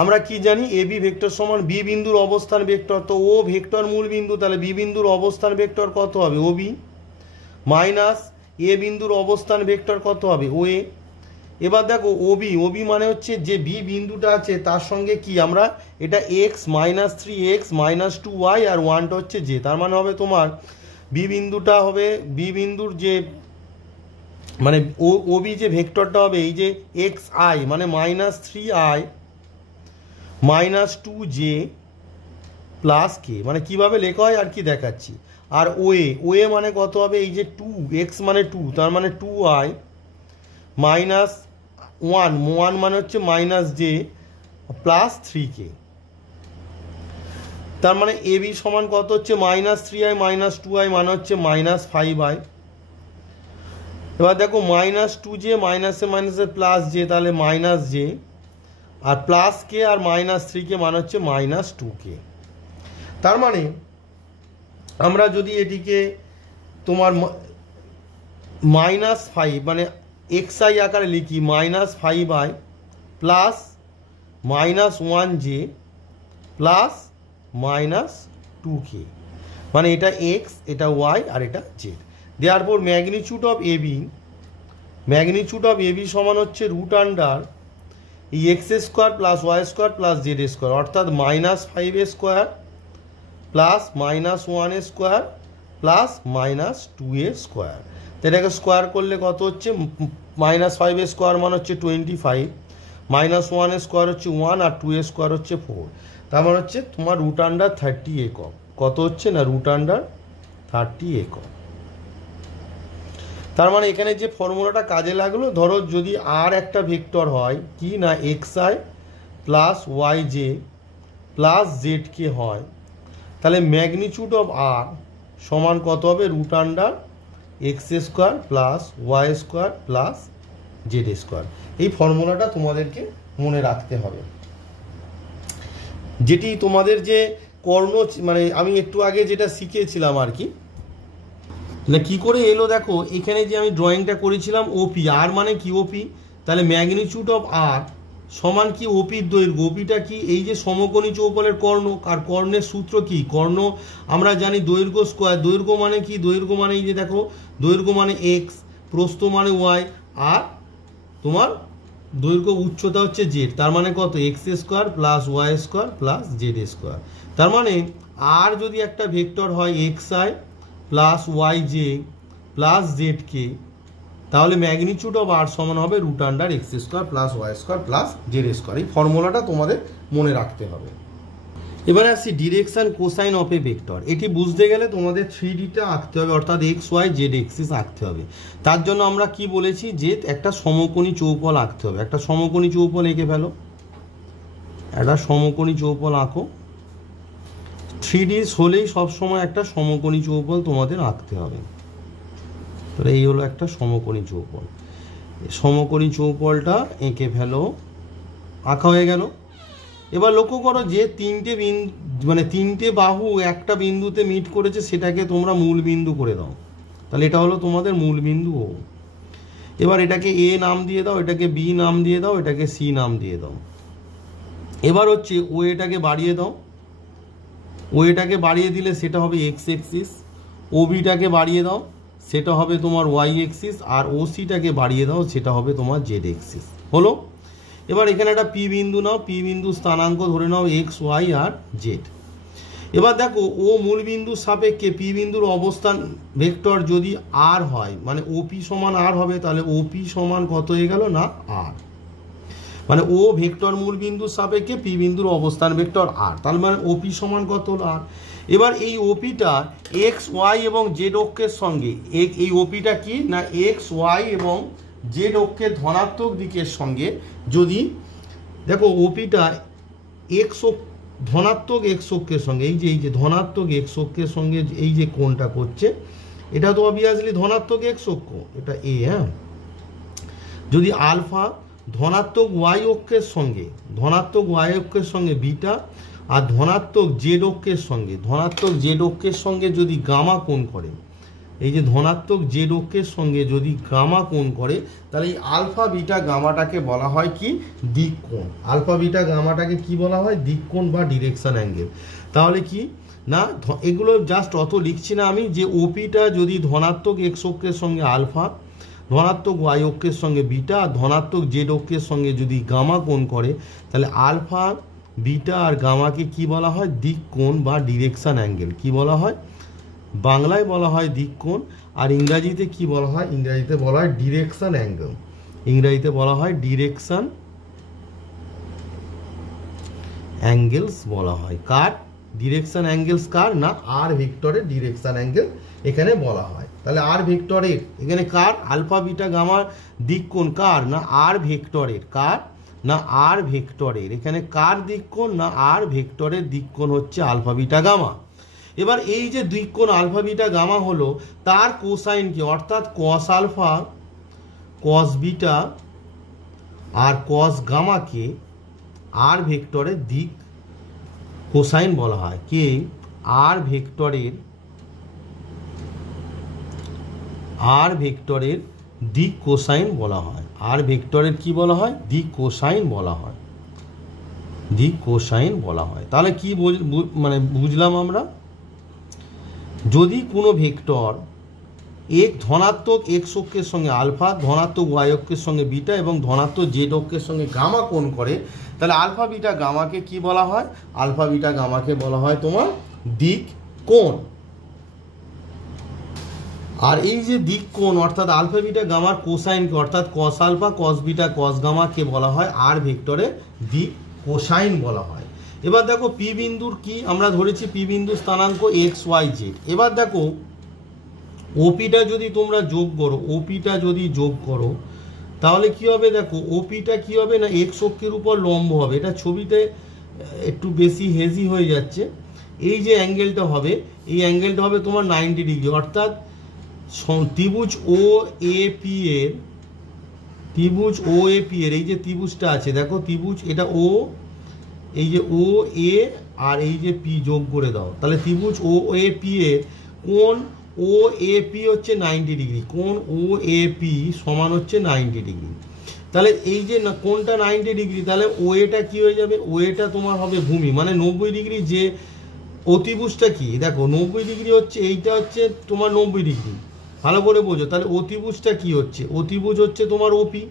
আমরা কি জানি, এ বি ভেক্টর সমান বি বিন্দুর অবস্থান ভেক্টর। তো ও ভেক্টর মূল বিন্দু, তাহলে বি বিন্দুর অবস্থান ভেক্টর কত হবে, ও বি, মাইনাস এ বিন্দুর অবস্থান ভেক্টর কত হবে, ও এ। এবার দেখো ওবি, ওবি মানে হচ্ছে যে বি বিন্দুটা আছে তার সঙ্গে কি আমরা এটা x minus 3x minus 2y আর 1টা হচ্ছে জে, তার মানে হবে তোমার বি বিন্দুটা হবে, বি বিন্দুর যে মানে ওবি যে ভেক্টরটা হবে এই যে এক্স আই মানে minus 3i minus 2j plus K, মানে কিভাবে লেখা হয় আর কি দেখাচ্ছি। আর ওয়ে, ওয়ে মানে কত হবে এই যে 2x মানে 2, তার মানে 2i মাইনাস 1 মানে হচ্ছে মাইনাস জে প্লাস 3k, তার মানে এবি সমান কত হচ্ছে মাইনাস 3i মাইনাস 2i মানে হচ্ছে মাইনাস 5i। এবার দেখো মাইনাস 2j মাইনাসে মাইনাসে প্লাস জে, তাহলে মাইনাস জে আর প্লাস কে আর মাইনাস 3k মানে হচ্ছে মাইনাস 2k। তার মানে আমরা যদি এটিকে তোমার -5 মানে xi আকারে লিখি -5i plus -1j plus -2k, মানে এটা x এটা y আর এটা z। Therefore magnitude of AB, magnitude of AB সমান হচ্ছে রুট আন্ডার এই X square plus Y square plus Z square, অর্থাৎ -5 square plus -1 square plus -2 square. তো এটাকে স্কোয়ার করলে কত হচ্ছে -5 স্কোয়ার মানে হচ্ছে 25, -1 স্কোয়ার হচ্ছে 1 আর 2 স্কোয়ার হচ্ছে 4, তার মানে হচ্ছে তোমার রুট আন্ডার 30 একক। কত হচ্ছে না রুট আন্ডার 30 একক। তার মানে এখানে যে ফর্মুলাটা কাজে লাগলো, ধরো যদি আর একটা ভেক্টর হয় কি না xi plus yj plus zk হয়, তাহলে ম্যাগনিটিউড অফ আর সমান কত হবে root under X square plus Y square plus Z square. এই ফর্মুলাটা তোমাদেরকে মনে রাখতে হবে, যেটি তোমাদের যে কর্ণ মানে আমি একটু আগে যেটা শিখেছিলাম আর কি, না কি করে এলো দেখো এখানে যে আমি ড্রয়িংটা করেছিলাম ওপি, আর মানে কি ওপি, তাহলে ম্যাগনিটিউড অফ আর সমান কি ওপির দৈর্ঘ্য। ওপিটা কি এই যে সমকোণী চৌপলের কর্ণ, আর কর্ণের সূত্র কি, কর্ণ আমরা জানি দৈর্ঘ্য স্কোয়ার, দৈর্ঘ্য মানে কি, দৈর্ঘ্য মানে এই যে দেখো দৈর্ঘ্য মানে এক্স, প্রস্থ মানে ওয়াই আর তোমার দৈর্ঘ্য উচ্চতা হচ্ছে জেড, তার মানে কত X square plus Y square plus Z square. তার মানে আর যদি একটা ভেক্টর হয় xi plus yj plus zk, তাহলে ম্যাগনিটিউড অফ আর সমান হবে root under X square plus Y square plus Z square. এই ফর্মুলাটা তোমাদের মনে রাখতে হবে। এবারে আসছি direction cosine of A vector. এটি বুঝতে গেলে তোমাদের 3Dটা আঁকতে হবে, অর্থাৎ এক্স ওয়াই জেড এক্সিস আঁকতে হবে। তার জন্য আমরা কি বলেছি যে একটা সমকোণী চৌপল আঁকতে হবে। একটা সমকোণী চৌপল এঁকে ফেলো, একটা সমকোণী চৌপল আঁকো। 3D হলেই সবসময় একটা সমকোণী চৌপল তোমাদের আঁকতে হবে। তাহলে এই হলো একটা সমকোণী চৌপল, সমকোণী চৌপলটা এঁকে ফেলো, আঁকা হয়ে গেল। এবার লক্ষ্য করো যে তিনটে বিন্দু মানে তিনটে বাহু একটা বিন্দুতে মিট করেছে, সেটাকে তোমরা মূল বিন্দু করে দাও। তাহলে এটা হলো তোমাদের মূল বিন্দু ও। এবার এটাকে এ নাম দিয়ে দাও, এটাকে বি নাম দিয়ে দাও, এটাকে সি নাম দিয়ে দাও। এবার হচ্ছে ও এটাকে বাড়িয়ে দাও, ও এটাকে বাড়িয়ে দিলে সেটা হবে এক্স এক্সিস, ও বিটাকে বাড়িয়ে দাও সেটা হবে তোমার ওয়াই এক্সিস, আর ও সিটাকে বাড়িয়ে দাও সেটা হবে তোমার জেড এক্সিস। হলো। এবার এখানে একটা পি বিন্দু নাও, পি বিন্দু স্থানাঙ্ক ধরে নাও এক্স ওয়াই আর জেড। এবার দেখো ও মূল বিন্দুর সাপেক্ষে পি বিন্দুর অবস্থান ভেক্টর যদি আর হয়, মানে ওপি সমান আর হবে, তাহলে ওপি সমান কত হয়ে গেল না আর, মানে ও ভেক্টর মূল বিন্দুর সাপেক্ষে পি বিন্দুর অবস্থান ভেক্টর আর, তার মানে ওপি সমান কত আর। এবার এই ওপিটা এক্স ওয়াই এবং জেড অক্ষের সঙ্গে, এই ওপিটা কি না এক্স ওয়াই এবং জেড অক্ষের ধনাত্মক দিকের সঙ্গে যদি দেখো ওপিটা এক্স ধনাত্মক এক্স অক্ষের সঙ্গে এই যে ধনাত্মক এক্স অক্ষের সঙ্গে এই যে কোণটা করছে, এটা তো অবভিয়াসলি ধনাত্মক এক্স অক্ষ, এটা এ। হ্যাঁ, যদি আলফা ধনাত্মক ওয়াই অক্ষের সঙ্গে বিটা আর ধনাত্মক জেড অক্ষের সঙ্গে যদি গামা কোণ করে, এই যে ধনাত্মক জেড অক্ষের সঙ্গে যদি গামা কোণ করে, তাহলে এই আলফা বিটা গামাটাকে বলা হয় কি দিক কোণ। আলফা বিটা গামাটাকে কি বলা হয় দিক কোণ বা ডিরেকশন অ্যাঙ্গেল। তাহলে কি না এগুলো জাস্ট অত লিখছি না আমি, যে ওপিটা যদি ধনাত্মক এক্স অক্ষের সঙ্গে আলফা, ধনাত্মক ওয়াই অক্ষের সঙ্গে বিটা আর ধনাত্মক জেড অক্ষের সঙ্গে যদি গামা কোণ করে তাহলে আলফা বিটা আর গামাকে কি বলা হয়? দিক কোণ বা ডিরেকশন অ্যাঙ্গেল। কি বলা হয়? বাংলায় বলা হয় দিক কোণ, আর ইংরাজিতে কি বলা হয়? ইংরাজিতে বলা হয় ডিরেকশন অ্যাঙ্গেল। ইংরাজিতে বলা হয় ডিরেকশন অ্যাঙ্গেলস বলা হয়। কার ডিরেকশন অ্যাঙ্গেলস? কার না আর ভেক্টরের ডিরেকশন অ্যাঙ্গেল এখানে বলা হয়। তাহলে আর ভেক্টরের এখানে কার? আলফা বিটা গামার দিক কোণ কার? না আর ভেক্টরের। কার? না আর ভেক্টরের। এখানে কার দিক কোণ? না আর ভেক্টরের দিক কোণ হচ্ছে আলফা বিটা গামা। এবার এই যে দিক কোণ আলফা বিটা গামা হলো, তার কোসাইন কি? অর্থাৎ কস আলফা কস বিটা আর কস গামাকে আর ভেক্টরের দিক কোসাইন বলা হয়। কে? আর ভেক্টরের দিক কোসাইন বলা হয়। আর ভেক্টরের কি বলা হয়? দিক কোসাইন বলা হয়। দিক কোসাইন বলা হয়। তাহলে কি মানে বুঝলাম আমরা? যদি কোনো ভেক্টর এক ধনাত্মক এক্স অক্ষের সঙ্গে আলফা, ধনাত্মক ওয়াই অক্ষের সঙ্গে বিটা এবং ধনাত্মক জেড অক্ষের সঙ্গে গামা কোণ করে, তাহলে আলফা বিটা গামাকে কি বলা হয়? আলফা বিটা গামাকে বলা হয় তোমার দিক কোণ। আর এই যে দিক কোণ অর্থাৎ আলফা বিটা গামার কোসাইনকে অর্থাৎ কস আলফা কস বিটা কস গামাকে বলা হয় আর ভেক্টরে দিক কোসাইন বলা হয়। এবার দেখো পি বিন্দুর কি আমরা ধরেছি? পি বিন্দুর স্থানাঙ্ক এক্স ওয়াই জেড। এবার দেখো ওপিটা যদি তোমরা যোগ করো, ওপিটা যদি যোগ করো তাহলে কি হবে? দেখো ওপিটা কি হবে? না এক্স অক্ষের উপর লম্ব হবে। এটা ছবিতে একটু বেশি হেজি হয়ে যাচ্ছে। এই যে অ্যাঙ্গেলটা হবে, এই অ্যাঙ্গেলটা হবে তোমার 90 ডিগ্রি। অর্থাৎ ত্রিভুজ ও এ পি এর এই যে ত্রিভুজটা আছে, দেখো ত্রিভুজ এটা ও, এই যে ও এ আর এই যে পি যোগ করে দাও, তাহলে ত্রিভুজ ও এ পি এর কোণ ও এ পি হচ্ছে 90 ডিগ্রি। কোণ ও এ পি সমান হচ্ছে 90 ডিগ্রি। তাহলে এই যে কোণটা 90 ডিগ্রি, তাহলে ও এটা কি হয়ে যাবে? ও এটা তোমার হবে ভূমি, মানে 90 ডিগ্রি। যে অতিভুজটা কি? দেখো 90 ডিগ্রি হচ্ছে, এইটা হচ্ছে তোমার 90 ডিগ্রি। ভালো করে বোঝো। তাহলে অতিভুজটা কি হচ্ছে? অতিভুজ হচ্ছে তোমার ওপি,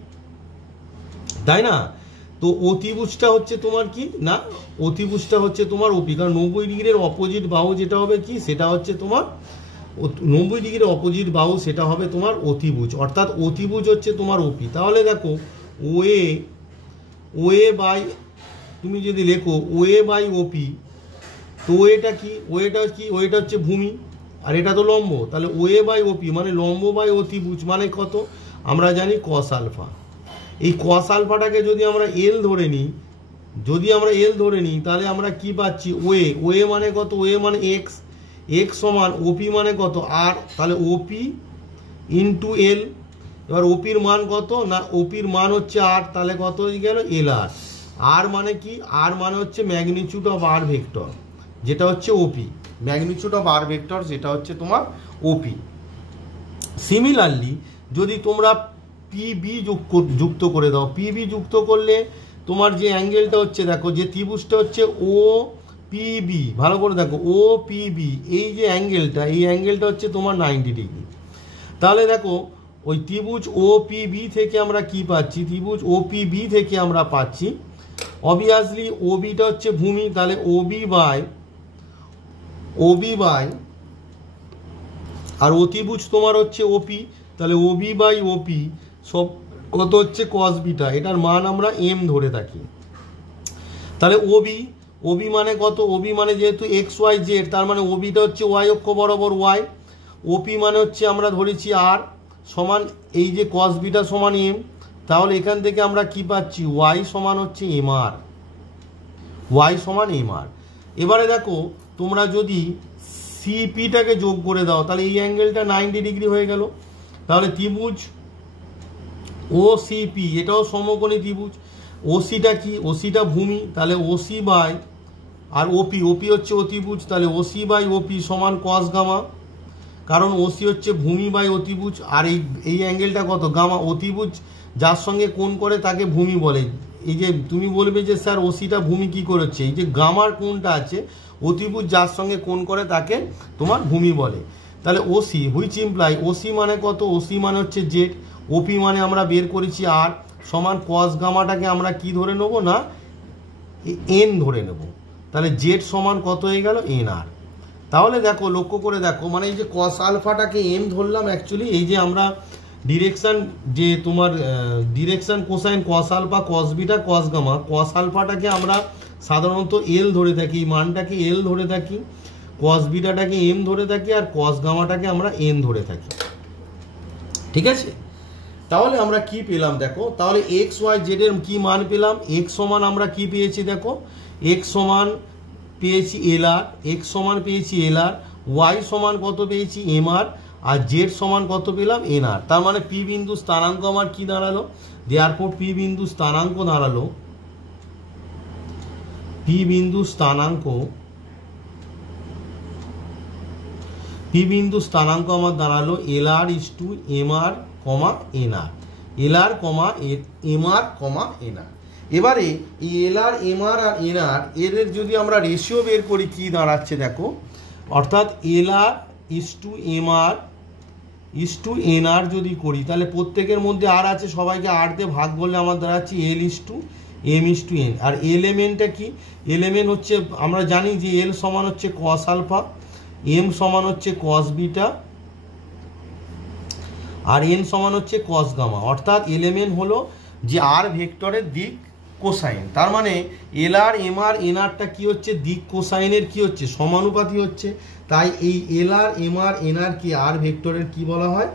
তাই না? তো অতিভুজটা হচ্ছে তোমার কি? না অতিভুজটা হচ্ছে তোমার ওপি, কারণ 90 ডিগ্রির অপোজিট বাহু যেটা হবে কি? সেটা হচ্ছে তোমার 90 ডিগ্রির অপোজিট বাহু, সেটা হবে তোমার অতিভুজ। অর্থাৎ অতিভুজ হচ্ছে তোমার ওপি। তাহলে দেখো ওএ বাই, তুমি যদি লেখো ওএ বাই ওপি, তো ওএটা কি? ওএটা কি? ওএটা হচ্ছে ভূমি আর এটা তো লম্ব। তাহলে ওএ বাই ওপি মানে লম্ব বাই অতিভুজ মানে কত? আমরা জানি কস আলফা। এই কস আলফাটাকে যদি আমরা এল ধরে নিই, তাহলে আমরা কি পাচ্ছি? ওএ মানে কত? ওএ মানে এক্স, এক্স সমান ওপি মানে কত? আর। তাহলে ওপি ইন্টু এল। এবার ওপির মান কত? না ওপির মান হচ্ছে আর, তাহলে কত হয়ে গেল? এল আর। আর মানে কি? আর মানে হচ্ছে ম্যাগনিচিউড অফ আর ভেক্টর, যেটা হচ্ছে ওপি। ম্যাগনিচিউড অফ আর ভেক্টর যেটা হচ্ছে তোমার ওপি। সিমিলারলি যদি তোমরা পিবি যুক্ত করে দাও, পিবি যুক্ত করলে তোমার যে অ্যাঙ্গেলটা হচ্ছে, দেখো যে ত্রিভুজটা হচ্ছে ও পিবি, ভালো করে দেখো ও পিবি, এই যে অ্যাঙ্গেলটা, এই অ্যাঙ্গেলটা হচ্ছে তোমার 90 ডিগ্রি। তাহলে দেখো ওই ত্রিভুজ ও পিবি থেকে আমরা কি পাচ্ছি? ত্রিভুজ ও পিবি থেকে আমরা পাচ্ছি অবভিয়াসলি ওবিটা হচ্ছে ভূমি, তাহলে ওবি বাই আর অতিভুজ তোমার হচ্ছে ওপি, তাহলে ওবি বাই ওপি সব কত হচ্ছে? কস বিটা। এটার মান আমরা এম ধরে থাকি। তাহলে ওবি মানে কত? ওবি মানে যেহেতু এক্স ওয়াই জেড, তার মানে ওবিটা হচ্ছে ওয়াই অক্ষ বরাবর ওয়াই। ওপি মানে হচ্ছে আমরা ধরেছি আর, সমান এই যে কস বিটা সমান এম। তাহলে এখান থেকে আমরা কি পাচ্ছি? ওয়াই সমান হচ্ছে এম আর। ওয়াই সমান এম আর। এবারে দেখো তোমরা যদি সিপিটাকে যোগ করে দাও, তাহলে এই অ্যাঙ্গেলটা 90 ডিগ্রি হয়ে গেল। তাহলে ত্রিভুজ ও সিপি এটাও সমকোণী ত্রিভুজ। ওসিটা কি? ওসিটা ভূমি, তাহলে ওসি বাই আর ওপি হচ্ছে অতিভুজ, তাহলে ওসি বাই ওপি সমান কস গামা, কারণ ওসি হচ্ছে ভূমি বাই অতিভুজ। আর এই অ্যাঙ্গেলটা কত? গামা। অতিভুজ যার সঙ্গে কোণ করে তাকে ভূমি বলে। এই যে তুমি বলবে যে স্যার ওসিটা ভূমি কি করে হচ্ছে? এই যে গামার কোণটা আছে, অতিভুজ যার সঙ্গে কোণ করে তাকে তোমার ভূমি বলে। তাহলে ওসি হুইচ ইমপ্লাই, ওসি মানে কত? ওসি মানে হচ্ছে জেড। ওপি মানে আমরা বের করেছি আর সমান কস গামাটাকে আমরা কি ধরে নেব না এন ধরে নেব, তাহলে জেড সমান কত হয়ে গেল এন আর। তাহলে দেখো লক্ষ্য করে দেখো, মানে এই যে কস আলফাটাকে এম ধরলাম, অ্যাকচুয়ালি এই যে আমরা ডিরেকশান যে তোমার direction cosine cos alpha cos beta cos gamma, cos আলফাটাকে আমরা সাধারণত এল ধরে থাকি, মানটাকে এল ধরে থাকি, কস বিটাটাকে এম ধরে থাকি, আর কস গামাটাকে আমরা এন ধরে থাকি। ঠিক আছে, তাহলে আমরা কি পেলাম দেখো, তাহলে এক্স ওয়াই জেড এর কি মান পেলাম, এক্স সমান আমরা কি পেয়েছি দেখো, এক্স সমান পেয়েছি এল আর, এক্স সমান পেয়েছি এল আর, ওয়াই সমান কত পেয়েছি এম আর, আর জেড সমান কত পেলাম এন আর। তার মানে পি বিন্দু স্থানাঙ্ক আমার কি দাঁড়ালো, দেয়ারপর পি বিন্দু স্থানাঙ্ক দাঁড়ালো, পি বিন্দু স্থানাঙ্ক আমার দাঁড়ালো এল আর is to M R comma N R, L R comma M R comma N আর। এবারে এই এল আর এম আর আর এন আর এদের যদি আমরা রেশিও বের করি কি দাঁড়াচ্ছে দেখো, অর্থাৎ এল আর is to M R is to N আর যদি করি, তাহলে প্রত্যেকের মধ্যে আর আছে, সবাইকে আর দিয়ে ভাগ করলে আমার দাঁড়াচ্ছে এল is to M is to N. আর এলিমেন্টটা কি, এলিমেন্ট হচ্ছে আমরা জানি যে এল সমান হচ্ছে কস আলফা, এম সমান হচ্ছে কস বিটা, আর এন সমান হচ্ছে কস গামা। অর্থাৎ এলিমেন্ট হলো যে আর ভেক্টরের দিক কোসাইন। তার মানে এল আর এম আর এন আরটা কি হচ্ছে, দিক কোসাইনের কি হচ্ছে, সমানুপাতি হচ্ছে। তাই এই এল আর এম আর এন আর কি আর ভেক্টরের কি বলা হয়,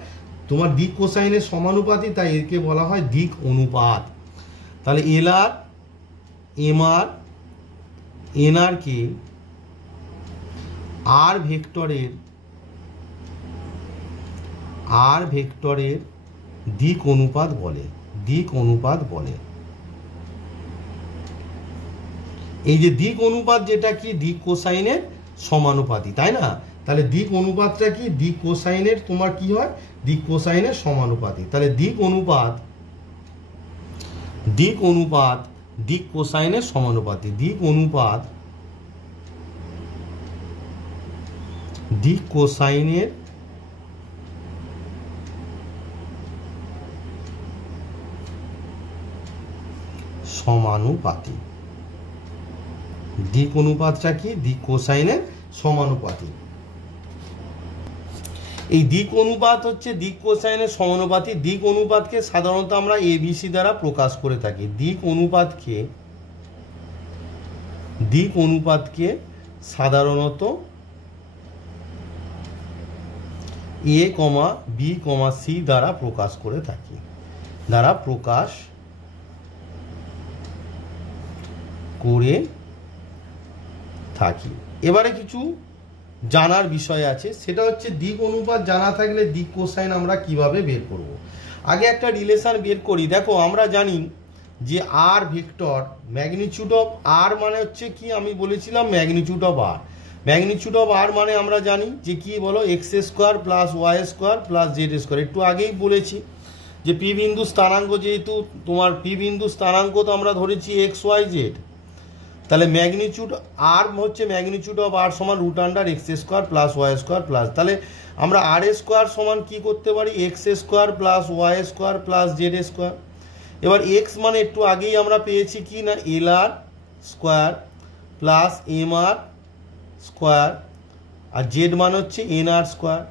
তোমার দিক কোসাইনের সমানুপাতি, তাই একে বলা হয় দিক অনুপাত। তাহলে এল আর এম আর এন আর কে আর ভেক্টরের দিক অনুপাত বলে, দিক অনুপাত বলে। এই যে দিক অনুপাত যেটা কি দিক কোসাইনের সমানুপাতি, তাই না? তাহলে দিক অনুপাতটা কি, দিক কোসাইনের তোমার কি হয়, দিক কোসাইনের সমানুপাতি। তাহলে দিক অনুপাত দিক কোসাইনের সমানুপাতি, দিক অনুপাত দিক কোসাইনের সমানুপাতি। দিক অনুপাতটা কি, দিক কোসাইনের সমানুপাতি। এই দিক অনুপাত হচ্ছে দিক কোসাইনের সমানুপাতি। দিক অনুপাতকে সাধারণত আমরা এবিসি দ্বারা প্রকাশ করে থাকি। দিক অনুপাতকে সাধারণত এ কমা বি কমা সি দ্বারা প্রকাশ করে থাকি, এবারে কিছু জানার বিষয় আছে, সেটা হচ্ছে দিক অনুপাত জানা থাকলে দিক কোসাইন আমরা কিভাবে বের করব। আগে একটা রিলেশন বের করি। দেখো আমরা জানি যে R vector magnitude of R মানে হচ্ছে কি, আমি বলেছিলাম magnitude of R. Magnitude of R মানে আমরা জানি যে কি বলো, X square plus Y square plus Z square. একটু আগেই বলেছি যে পি বিন্দু স্থানাঙ্ক, যেহেতু তোমার পি বিন্দু স্থানাঙ্ক তো আমরা ধরেছি এক্স ওয়াই জেড, তাহলে ম্যাগনিটিউড আর হচ্ছে ম্যাগনিটিউড অফ আর সমান root under X square plus Y square plus, তাহলে আমরা আর স্কোয়ার সমান কি করতে পারি, X square plus Y square plus Z square. এবার এক্স মানে একটু আগেই আমরা পেয়েছি কি না, L R square plus M R square, আর জেড মানে হচ্ছে এন আর স্কোয়ার,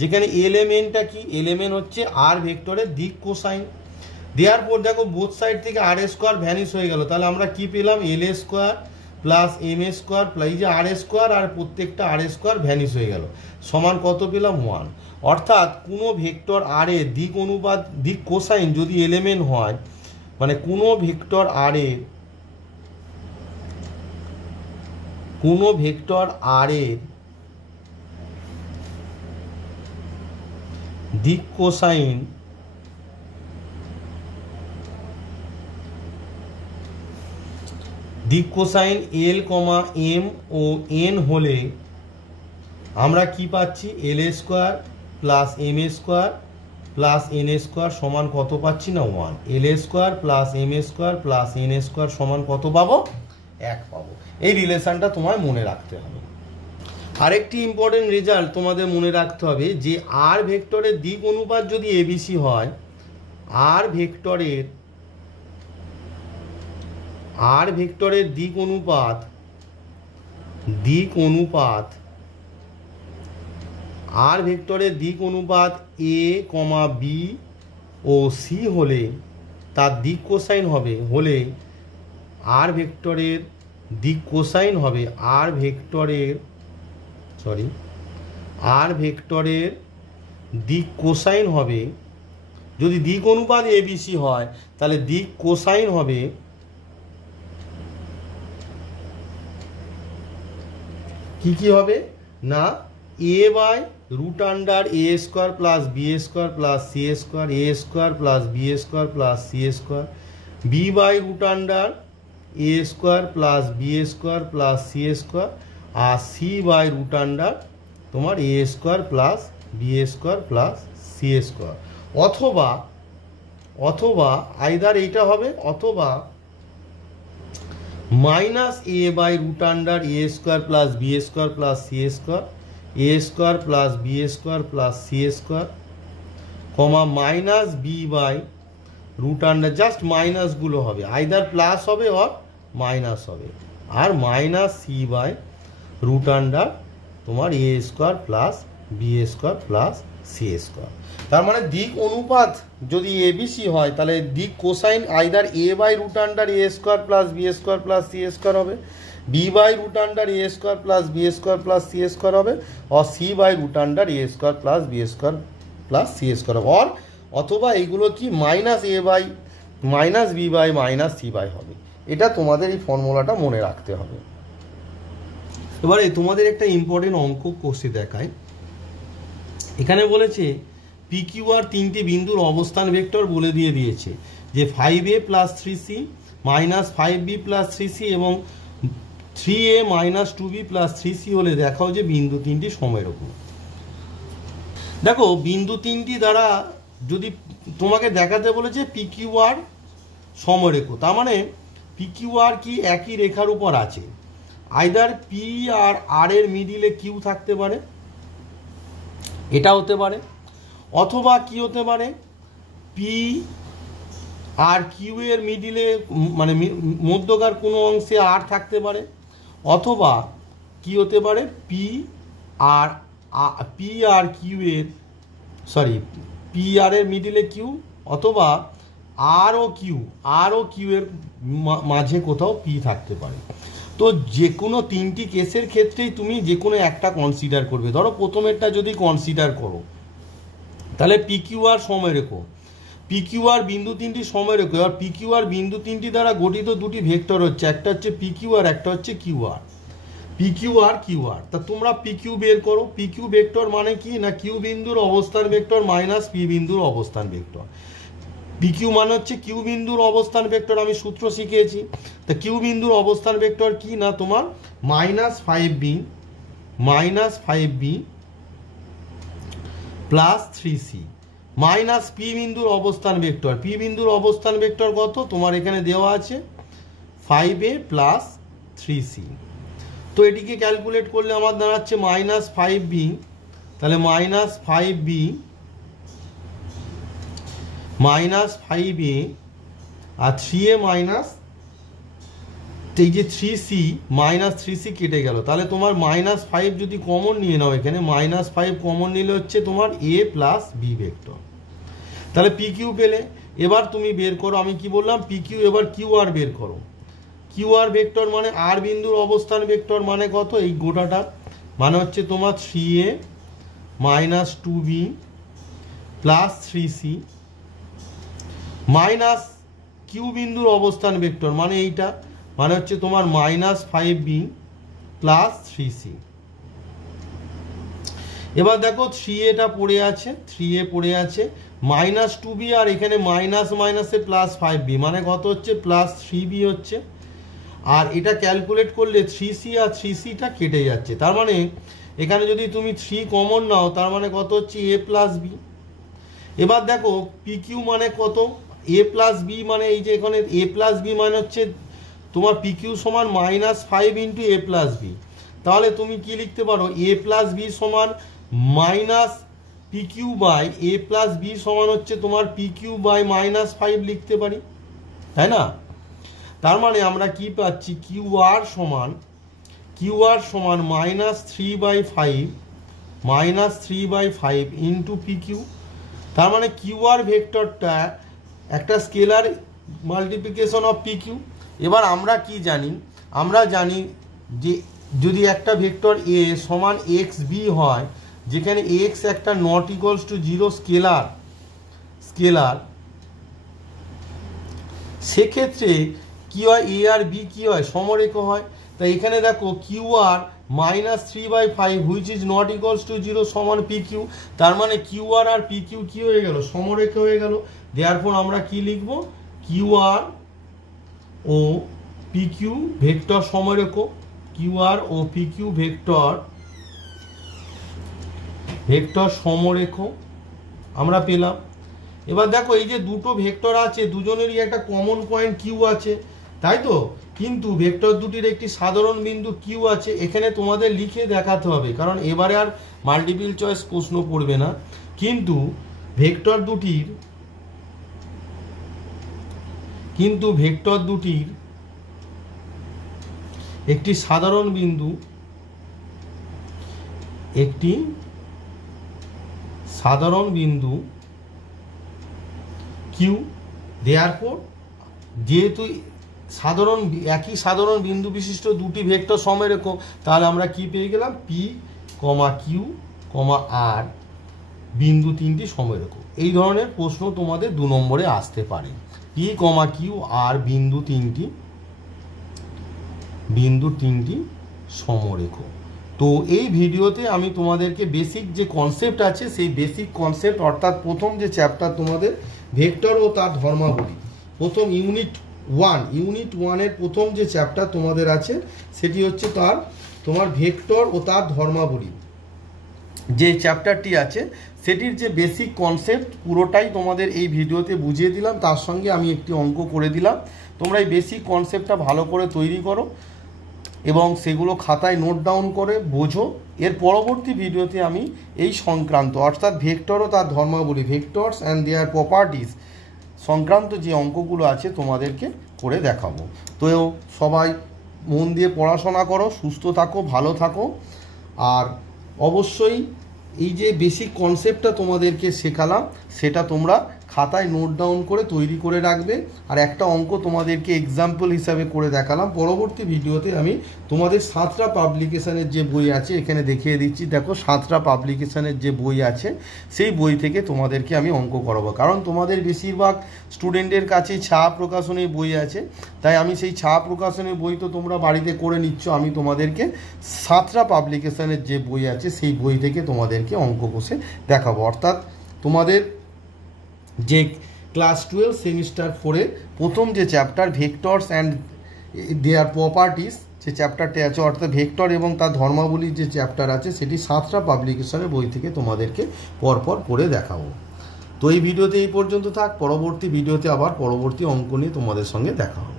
যেখানে এলিমেন্টটা কি, এলিমেন্ট হচ্ছে আর ভেক্টরের দিক কোসাইন। দেওয়ার পর দেখো বোথ সাইড থেকে আর স্কোয়ার ভ্যানিশ হয়ে গেল, তাহলে আমরা কি পেলাম, L square plus M square plus এই যে আর স্কোয়ার, আর প্রত্যেকটা আর স্কোয়ার ভ্যানিশ হয়ে গেল, সমান কত পেলাম 1। অর্থাৎ কোনো ভেক্টর আর এর দিক অনুপাত দিক কোসাইন যদি এলিমেন্ট হয়, মানে কোনো ভেক্টর আর এর দিক কোসাইন এল কমা এম ও এন হলে আমরা কি পাচ্ছি, L square plus M square plus N square সমান কত পাচ্ছি না 1। L square plus M square plus N square সমান কত পাবো, 1 পাবো। এই রিলেশনটা তোমায় মনে রাখতে হবে। আরেকটি ইম্পর্টেন্ট রেজাল্ট তোমাদের মনে রাখতে হবে যে আর ভেক্টরের দিক অনুপাত যদি এবিসি হয়, আর ভেক্টরের দিক অনুপাত আর ভেক্টরের দিক অনুপাত a, b ও c হলে তার দিক কোসাইন হবে আর ভেক্টরের দিক কোসাইন হবে আর ভেক্টরের দিক কোসাইন হবে, যদি দিক অনুপাত abc হয় তাহলে দিক কোসাইন হবে কি হবে না a by root under a square plus b square plus c square, a square plus b square plus c square, b by root under a square plus b square plus c square, আর c by root under তোমার a square plus b square plus c square, অথবা either এইটা হবে অথবা minus a by root under a square plus b square plus c square, a square plus b square plus c square, comma minus b by root under, just মাইনাসগুলো হবে, either plus হবে or minus হবে, আর minus c by root under তোমার a square plus b square plus c square. তার মানে দিক অনুপাত যদি abc হয় তাহলে দিক cosine either a by root under a square plus b square plus c square হবে, b by root under a square plus b square plus c square হবে, আর c by root under a square plus b square plus c square হবে, অথবা এইগুলো কি minus a by minus b by minus c by হবে। এটা তোমাদের এই ফর্মুলাটা মনে রাখতে হবে। এবারে তোমাদের একটা ইম্পর্টেন্ট অঙ্ক কোর্সে দেখায়, এখানে বলেছে PQR তিনটি বিন্দুর অবস্থান ভেক্টর বলে দিয়েছে যে 5a plus 3c minus 5b plus 3c এবং 3a minus 2b plus 3c হলে দেখাও যে বিন্দু তিনটি সমরেখ। দেখো বিন্দু তিনটি দ্বারা যদি তোমাকে দেখাতে বলেছে PQR সমরেখ, তার মানে PQR কি একই রেখার উপর আছে, আইদার P আর R এর মিডিলে কিউ থাকতে পারে, এটা হতে পারে, অথবা কি হতে পারে P আর কিউ এর মিডিলে মানে মধ্যকার কোনো অংশে আর থাকতে পারে, অথবা কি হতে পারে P আর কিউ এর P আর এর মিডিলে কিউ, অথবা আর ও কিউ এর মাঝে কোথাও P থাকতে পারে। তো যে কোনো তিনটি কেসের ক্ষেত্রেই তুমি যে কোনো একটা কনসিডার করবে। ধরো প্রথমেরটা যদি কনসিডার করো তাহলে PQR সমরেখ, PQR বিন্দু তিনটি সমরেখ, আর PQR বিন্দু তিনটি দ্বারা গঠিত দুটি ভেক্টর হচ্ছে, একটা হচ্ছে PQR একটা হচ্ছে QR, QR। তা তোমরা PQ বের করো, PQ ভেক্টর মানে কি না Q বিন্দুর অবস্থান ভেক্টর মাইনাস P বিন্দুর অবস্থান ভেক্টর, PQ মানে হচ্ছে Q বিন্দুর অবস্থান ভেক্টর, আমি সূত্র শিখিয়েছি। তা Q বিন্দুর অবস্থান ভেক্টর কি না তোমার minus 5b plus 3c minus P বিন্দুর অবস্থান ভেক্টর, P বিন্দুর অবস্থান ভেক্টর কত তোমার এখানে দেওয়া আছে 5a প্লাস 3c। তো এটিকে ক্যালকুলেট করলে আমার দাঁড়াচ্ছে মাইনাস 5b, তাহলে মাইনাস 5b মাইনাস 5a আর 3a মাইনাস এই যে 3c মাইনাস 3c কেটে গেল, তাহলে তোমার মাইনাস 5 যদি কমন নিয়ে নাও, এখানে মাইনাস 5 কমন নিলে হচ্ছে তোমার a প্লাস b ভেক্টর, তাহলে PQ পেলে। এবার তুমি বের করো, আমি কি বললাম PQ, এবার QR বের করো। QR ভেক্টর মানে আর বিন্দুর অবস্থান ভেক্টর মানে কত, এই গোটাটা মানে হচ্ছে তোমার 3a minus 2b plus 3c minus Q বিন্দুর অবস্থান ভেক্টর মানে এইটা মানে হচ্ছে তোমার মাইনাস 5b প্লাস 3c। এবার দেখো 3a পড়ে আছে মাইনাস 2b আর এখানে মাইনাস মাইনাসে প্লাস 5b মানে কত হচ্ছে প্লাস 3b হচ্ছে, আর এটা ক্যালকুলেট করলে 3c আর 3cটা কেটে যাচ্ছে, তার মানে এখানে যদি তুমি 3 কমন নাও তার মানে কত হচ্ছে a প্লাস b। এবার দেখো PQ মানে কত a প্লাস b মানে এই যে এখানে a প্লাস b মানে হচ্ছে তোমার PQ সমান minus 5 into a plus b, তাহলে তুমি কি লিখতে পারো a প্লাস b সমান minus P Q by A plus B সমান হচ্ছে তোমার পি কিউ বাই -5 লিখতে পারি, তাই না? তার মানে আমরা কি পাচ্ছি, কিউ আর সমান -3/5 ইন্টু পি কিউ। তার মানে কিউ আর ভেক্টরটা একটা scalar multiplication of P Q. এবার আমরা কি জানি, আমরা জানি যে যদি একটা ভেক্টর এ সমান এক্স বি হয়, যেখানে এক্স একটা নট ইকুয়ালস টু 0 স্কেলার, সেক্ষেত্রে কি হয়, এ আর বি কি হয়, সমরেখ হয়। তাই এখানে দেখো কিউ আর -3/5 which is not equals to 0 সমান পি কিউ। তার মানে কিউ আর আর পি কিউ কি হয়ে গেল, সমরেখ হয়ে গেল। দেয়ারফর আমরা কি লিখব, কিউ আর ও পি কিউ ভেক্টর সমরেখ, কিউ আর ও পি কিউ ভেক্টর সমরেখ আমরা পেলাম। এবার দেখো এই যে দুটো ভেক্টর আছে, দুজনেরই একটা কমন পয়েন্ট কিউ আছে, তাই তো? কিন্তু ভেক্টর দুটির একটি সাধারণ বিন্দু কিউ আছে। এখানে তোমাদের লিখে দেখাতে হবে, কারণ এবারে আর মাল্টিপল চয়েস প্রশ্ন পড়বে না। কিন্তু ভেক্টর দুটির একটি সাধারণ বিন্দু কিউ। দেয়ারফর যেহেতু একই সাধারণ বিন্দু বিশিষ্ট দুটি ভেক্টর সমরেখ, তাহলে আমরা কি পেয়ে গেলাম, পি কিউ আর বিন্দু তিনটি সমরেখ। এই ধরনের প্রশ্ন তোমাদের 2 নম্বরে আসতে পারে, পি কিউ আর বিন্দু তিনটি সমরেখ। তো এই ভিডিওতে আমি তোমাদেরকে বেসিক যে কনসেপ্ট আছে, সেই বেসিক কনসেপ্ট অর্থাৎ প্রথম যে চ্যাপ্টার তোমাদের ভেক্টর ও তার ধর্মাবলী, প্রথম ইউনিট 1-এর প্রথম যে চ্যাপ্টার তোমাদের আছে সেটি হচ্ছে তোমার ভেক্টর ও তার ধর্মাবলী। যে চ্যাপ্টারটি আছে সেটির যে বেসিক কনসেপ্ট পুরোটাই তোমাদের এই ভিডিওতে বুঝিয়ে দিলাম, তার সঙ্গে আমি একটি অঙ্ক করে দিলাম। তোমরা এই বেসিক কনসেপ্টটা ভালো করে তৈরি করো এবং সেগুলো খাতায় নোট ডাউন করে বোঝো। এর পরবর্তী ভিডিওতে আমি এই সংক্রান্ত অর্থাৎ ভেক্টর ও তার ধর্মাবলী, ভেক্টরস অ্যান্ড দেয়ার প্রপার্টিস সংক্রান্ত যে অঙ্কগুলো আছে তোমাদেরকে করে দেখাবো। তো সবাই মন দিয়ে পড়াশোনা করো, সুস্থ থাকো, ভালো থাকো। আর অবশ্যই এই যে বেসিক কনসেপ্টটা তোমাদেরকে শেখালাম সেটা তোমরা খাতায় নোট ডাউন করে তৈরি করে রাখবে। আর একটা অঙ্ক তোমাদেরকে এক্সাম্পল হিসাবে করে দেখালাম। পরবর্তী ভিডিওতে আমি তোমাদের 7টা পাবলিকেশনের যে বই আছে এখানে দেখিয়ে দিচ্ছি। দেখো 7টা পাবলিকেশনের যে বই আছে সেই বই থেকে তোমাদেরকে আমি অঙ্ক করাবো, কারণ তোমাদের বেশিরভাগ স্টুডেন্টের কাছেই ছায়া প্রকাশনের বই আছে। তাই আমি সেই ছায়া প্রকাশনের বই তো তোমরা বাড়িতে করে নিচ্ছ, আমি তোমাদেরকে 7টা পাবলিকেশনের যে বই আছে সেই বই থেকে তোমাদেরকে অঙ্ক কষে দেখাবো। অর্থাৎ তোমাদের যে ক্লাস 12 সেমিস্টার 4-এ প্রথম যে chapter vectors and their properties যে চ্যাপ্টারটি আছে, অর্থাৎ ভেক্টর এবং তার ধর্মাবলীর যে চ্যাপ্টার আছে সেটি 7টা পাবলিকেশনের বই থেকে তোমাদেরকে পরপর করে দেখাবো। তো এই ভিডিওতে এই পর্যন্ত থাক, পরবর্তী ভিডিওতে আবার পরবর্তী অঙ্ক নিয়ে তোমাদের সঙ্গে দেখা হবে।